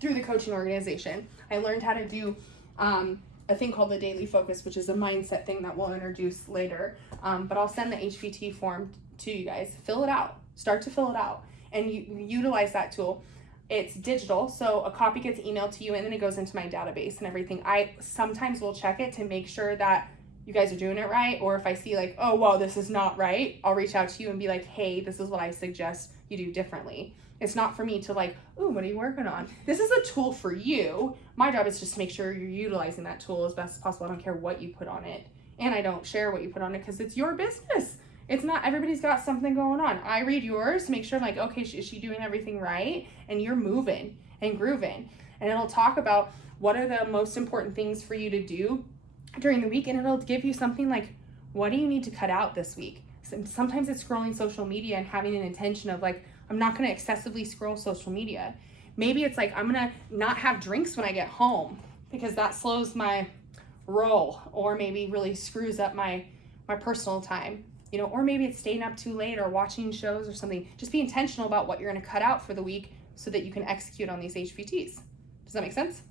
through the coaching organization. I learned how to do a thing called the daily focus, which is a mindset thing that we'll introduce later. But I'll send the HVT form to you guys. Fill it out. Start to fill it out. And you utilize that tool. It's digital, so a copy gets emailed to you and then it goes into my database and everything. I sometimes will check it to make sure that you guys are doing it right, or if I see like, oh, wow, this is not right, I'll reach out to you and be like, hey, this is what I suggest you do differently. It's not for me to like, ooh, what are you working on? This is a tool for you. My job is just to make sure you're utilizing that tool as best as possible. I don't care what you put on it. And I don't share what you put on it because it's your business. It's not, everybody's got something going on. I read yours to make sure I'm like, okay, is she doing everything right? And you're moving and grooving. And it'll talk about what are the most important things for you to do during the week. And it'll give you something like, what do you need to cut out this week? Sometimes it's scrolling social media and having an intention of like, I'm not going to excessively scroll social media. Maybe it's like, I'm going to not have drinks when I get home because that slows my roll, or maybe really screws up my personal time. you know, or maybe it's staying up too late or watching shows or something. Just be intentional about what you're going to cut out for the week so that you can execute on these HVTs. Does that make sense?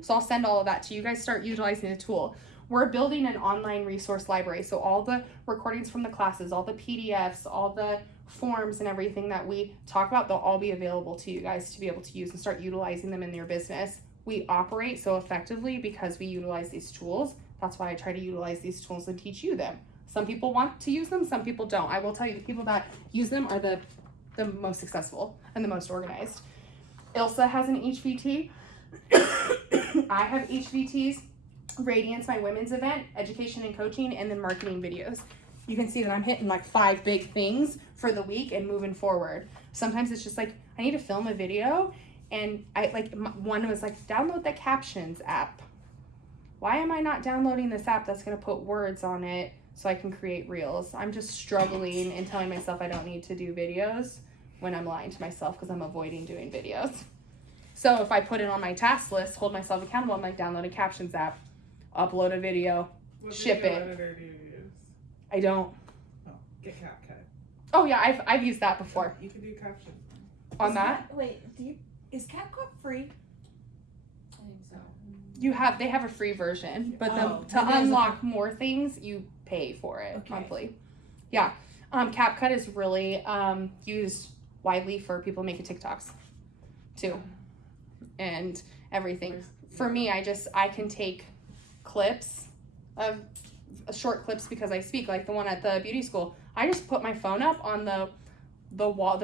So I'll send all of that to you guys. Start utilizing the tool. We're building an online resource library. So all the recordings from the classes, all the PDFs, all the forms and everything that we talk about, they'll all be available to you guys to be able to use and start utilizing them in your business. We operate so effectively because we utilize these tools. That's why I try to utilize these tools and teach you them. Some people want to use them, some people don't. I will tell you, the people that use them are the most successful and the most organized. Ilsa has an HVT. I have HVTs. Radiance, my women's event, education and coaching, and then marketing videos. You can see that I'm hitting like 5 big things for the week and moving forward. Sometimes it's just like, I need to film a video, and one was like, download the captions app. Why am I not downloading this app that's going to put words on it so I can create reels? I'm just struggling and telling myself I don't need to do videos when I'm lying to myself because I'm avoiding doing videos. So if I put it on my task list, hold myself accountable, I'm like, download a captions app, upload a video, What ship video it. editor do you use? I don't. Oh, get CapCut. Oh yeah, I've used that before. You can do captions. On Is that, Wait, is CapCut free? I think so. they have a free version, but Oh, to then there's a- unlock more things, you pay for it Okay. monthly. Yeah, CapCut is really used widely for people making TikToks, too, and everything. For me, I can take clips of short clips because I speak, like the one at the beauty school. I just put my phone up on the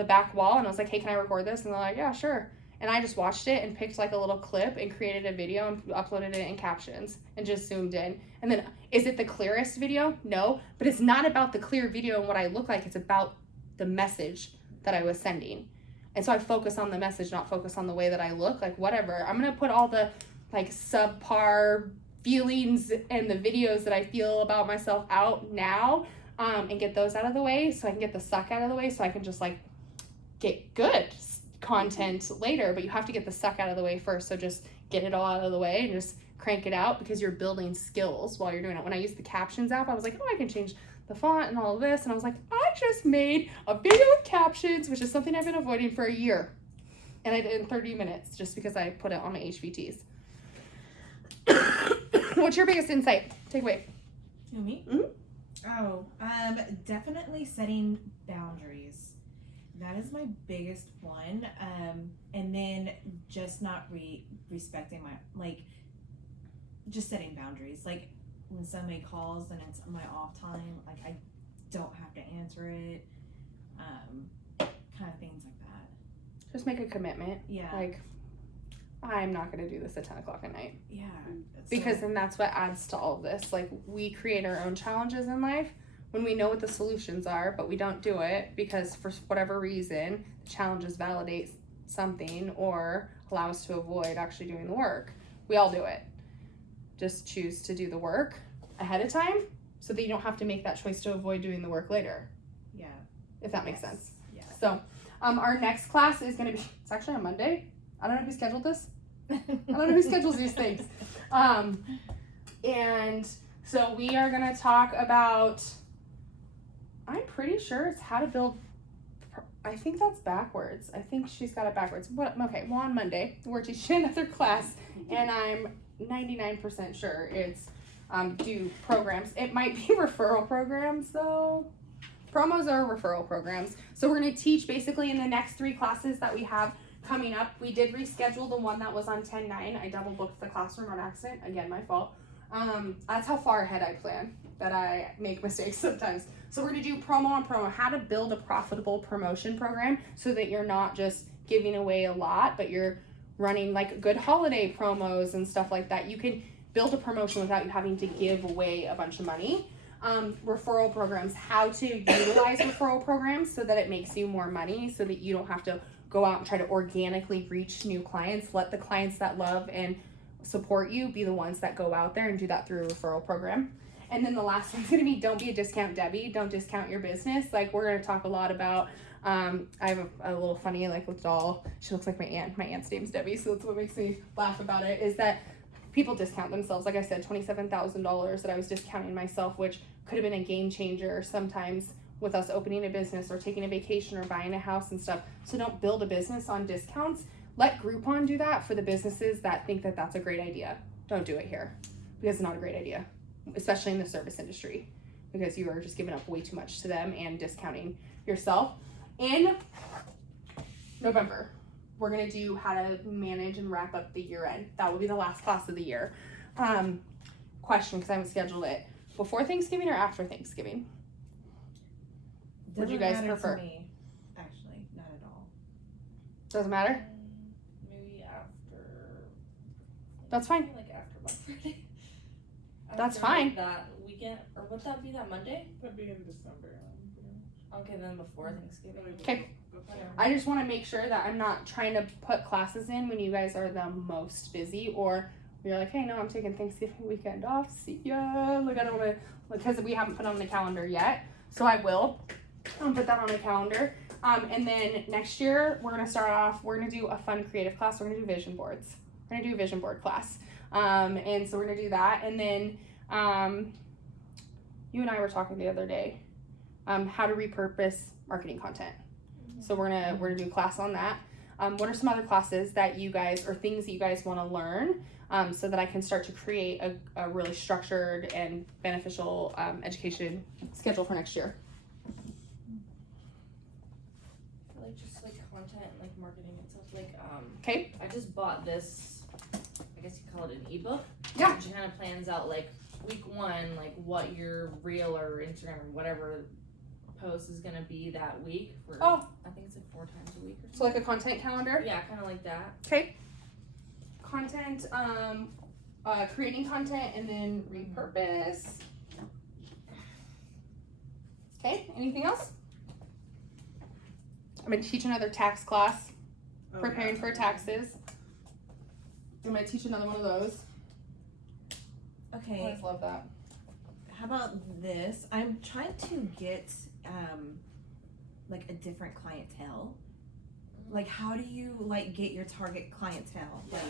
back wall, and I was like, hey, can I record this? And they're like, yeah, sure. And I just watched it and picked like a little clip and created a video and uploaded it in captions and just zoomed in. And then, is it the clearest video? No, but it's not about the clear video and what I look like. It's about the message that I was sending. And so I focus on the message, not focus on the way that I look. Like, whatever. I'm going to put all the like subpar feelings and the videos that I feel about myself out now, and get those out of the way so I can get the suck out of the way so I can just like get good content later. But you have to get the suck out of the way first. So just get it all out of the way and just crank it out, because you're building skills while you're doing it. When I used the captions app, I was like, oh, I can change the font and all of this. And I was like, I just made a video with captions, which is something I've been avoiding for a year. And I did it in 30 minutes just because I put it on my HVTs. What's your biggest insight? Takeaway. Who, me? Mhm. Oh, definitely setting boundaries. That is my biggest one. And then just not respecting just setting boundaries. Like when somebody calls and it's my off time, like I don't have to answer it. Kind of things like that. Just make a commitment. Yeah. Like, I'm not going to do this at 10 o'clock at night. Yeah. Because then that's what adds to all of this. Like, we create our own challenges in life when we know what the solutions are, but we don't do it because for whatever reason, the challenges validate something or allow us to avoid actually doing the work. We all do it. Just choose to do the work ahead of time so that you don't have to make that choice to avoid doing the work later. Yeah. If that makes sense. Yeah. So, our next class is going to be, it's actually on Monday. I don't know who scheduled this. I don't know who schedules these things. And so we are going to talk about, I'm pretty sure it's how to build, I think that's backwards. I think she's got it backwards. Okay, well, on Monday, we're teaching another class, and I'm 99% sure it's do programs. It might be referral programs, though. Promos are referral programs. So we're going to teach basically in the next 3 classes that we have coming up. We did reschedule the one that was on 10-9. I double booked the classroom on accident. Again, my fault. That's how far ahead I plan, that I make mistakes sometimes. So we're going to do promo on promo, how to build a profitable promotion program so that you're not just giving away a lot, but you're running like good holiday promos and stuff like that. You can build a promotion without you having to give away a bunch of money. Referral programs, how to utilize referral programs so that it makes you more money, so that you don't have to go out and try to organically reach new clients. Let the clients that love and support you be the ones that go out there and do that through a referral program. And then the last one's gonna be, don't be a discount Debbie. Don't discount your business. Like, we're gonna talk a lot about, I have a little funny, like, little doll. She looks like my aunt. My aunt's name's Debbie, so that's what makes me laugh about it, is that people discount themselves. Like I said, $27,000 that I was discounting myself, which could have been a game changer sometimes with us opening a business or taking a vacation or buying a house and stuff. So don't build a business on discounts. Let Groupon do that for the businesses that think that that's a great idea. Don't do it here because it's not a great idea, especially in the service industry, because you are just giving up way too much to them and discounting yourself. In November, we're going to do how to manage and wrap up the year end. That will be the last class of the year. Question, because I haven't scheduled it. Before Thanksgiving or after Thanksgiving? Would you guys Doesn't matter prefer? to me, actually, not at all. Doesn't matter? Maybe after. That's fine. Like after Black Friday. That's After, fine. like, that weekend, or would that be that Monday? That'd be in December. Okay, then before Thanksgiving. Okay. I just want to make sure that I'm not trying to put classes in when you guys are the most busy, or you're like, hey, no, I'm taking Thanksgiving weekend off. See ya. Like, I don't want to, because we haven't put on the calendar yet. So I will put that on the calendar. And then next year, we're going to start off, we're going to do a fun creative class. We're going to do vision boards. We're going to do a vision board class. And so we're going to do that. And then you and I were talking the other day, how to repurpose marketing content. So we're gonna do a class on that. What are some other classes that you guys, or things that you guys want to learn, so that I can start to create a really structured and beneficial education schedule for next year? Like just like content, like marketing and stuff. Like Okay. I just bought this. I guess you call it an ebook. Yeah. Which kind of plans out like week 1, like what your reel or Instagram or whatever post is gonna be that week for. Oh. I think it's like 4 times a week or something. So like a content calendar. Yeah, kind of like that. Okay. Content, creating content and then repurpose. Okay. Anything else? I'm gonna teach another tax class. Preparing for taxes. I'm gonna teach another one of those. I Okay, always love that. how about this? I'm trying to get like a different clientele. Like, how do you like get your target clientele? Like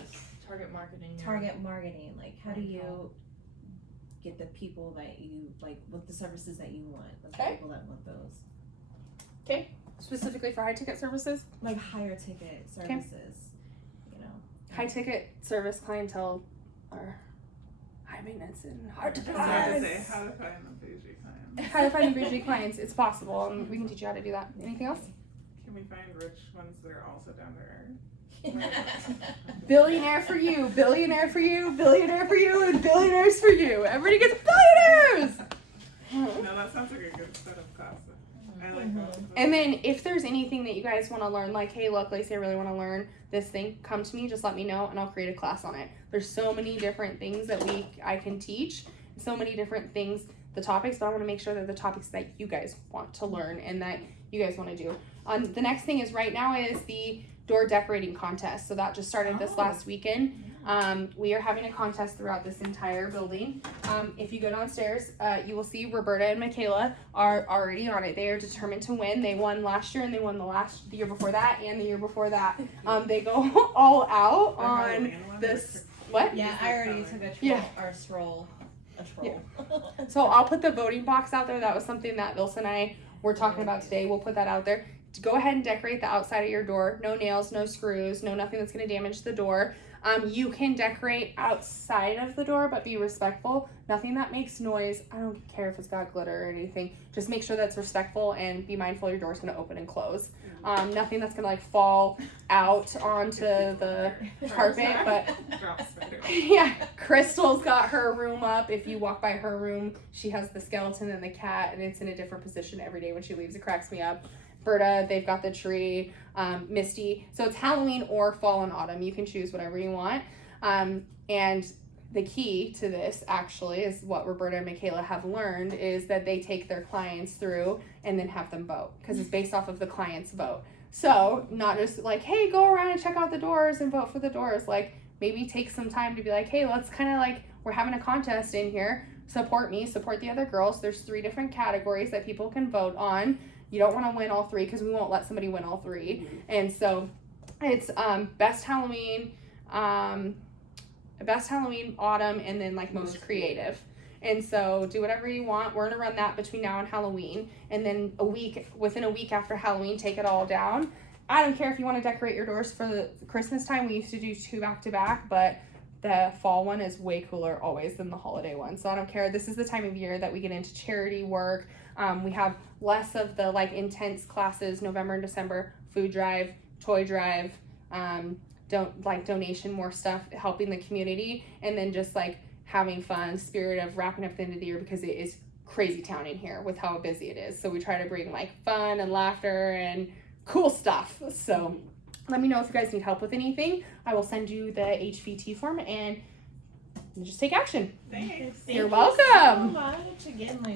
Target marketing. yeah. target marketing. Like, how do you get the people that you like with the services that you want? Like the Okay. people that want those. Specifically for high ticket services. Like higher ticket services. You know. High ticket service clientele are high maintenance and hard to I was about to find. say, how to find the bougie client. How to find bougie clients. It's possible, and we can teach you how to do that. Anything else? Can we find rich ones that are also down to earth? Billionaire for you, billionaire for you, billionaire for you, and billionaires for you. Everybody gets billionaires! No, that sounds like a good set of classes. I like those. And then if there's anything that you guys want to learn, like, hey, look, Laycee, I really want to learn this thing, come to me, just let me know, and I'll create a class on it. There's so many different things that I can teach, so many different things, the topics, but I want to make sure that the topics that you guys want to learn and that you guys want to do. The next thing is right now is the door decorating contest. So that just started this last weekend. We are having a contest throughout this entire building. If you go downstairs, you will see Roberta and Michaela are already on it. They are determined to win. They won last year and they won the year before that and the year before that. They go all out on this. What? Yeah, I already took a troll Yeah. or stroll. A troll. So I'll put the voting box out there. That was something that Vilsa and I were talking about today. We'll put that out there. Go ahead and decorate the outside of your door. No nails, no screws, no nothing that's going to damage the door. You can decorate outside of the door, but be respectful. Nothing that makes noise. I don't care if it's got glitter or anything. Just make sure that's respectful and be mindful your door's going to open and close. Nothing that's going to like fall out onto the carpet, but yeah, Crystal's got her room up. If you walk by her room, she has the skeleton and the cat, and it's in a different position every day when she leaves. It cracks me up. Berta, they've got the tree. Misty, so it's Halloween or fall and autumn. You can choose whatever you want. And the key to this actually is what Roberta and Michaela have learned is that they take their clients through and then have them vote because it's based off of the client's vote. So not just like, hey, go around and check out the doors and vote for the doors. Like maybe take some time to be like, hey, let's kind of like, we're having a contest in here. Support me, support the other girls. There's 3 different categories that people can vote on. You don't want to win all 3 because we won't let somebody win all 3. And so it's best Halloween, autumn, and then like most creative. And so do whatever you want. We're gonna run that between now and Halloween, and then within a week after Halloween, take it all down. I don't care if you want to decorate your doors for the Christmas time. We used to do 2 back to back, but the fall one is way cooler always than the holiday one. So I don't care. This is the time of year that we get into charity work. We have less of the like intense classes, November and December, food drive, toy drive, donation, more stuff, helping the community, and then just like having fun, spirit of wrapping up the end of the year, because it is crazy town in here with how busy it is. So we try to bring like fun and laughter and cool stuff. So let me know if you guys need help with anything. I will send you the HVT form and just take action. Thanks. You're Thank you so welcome. much again,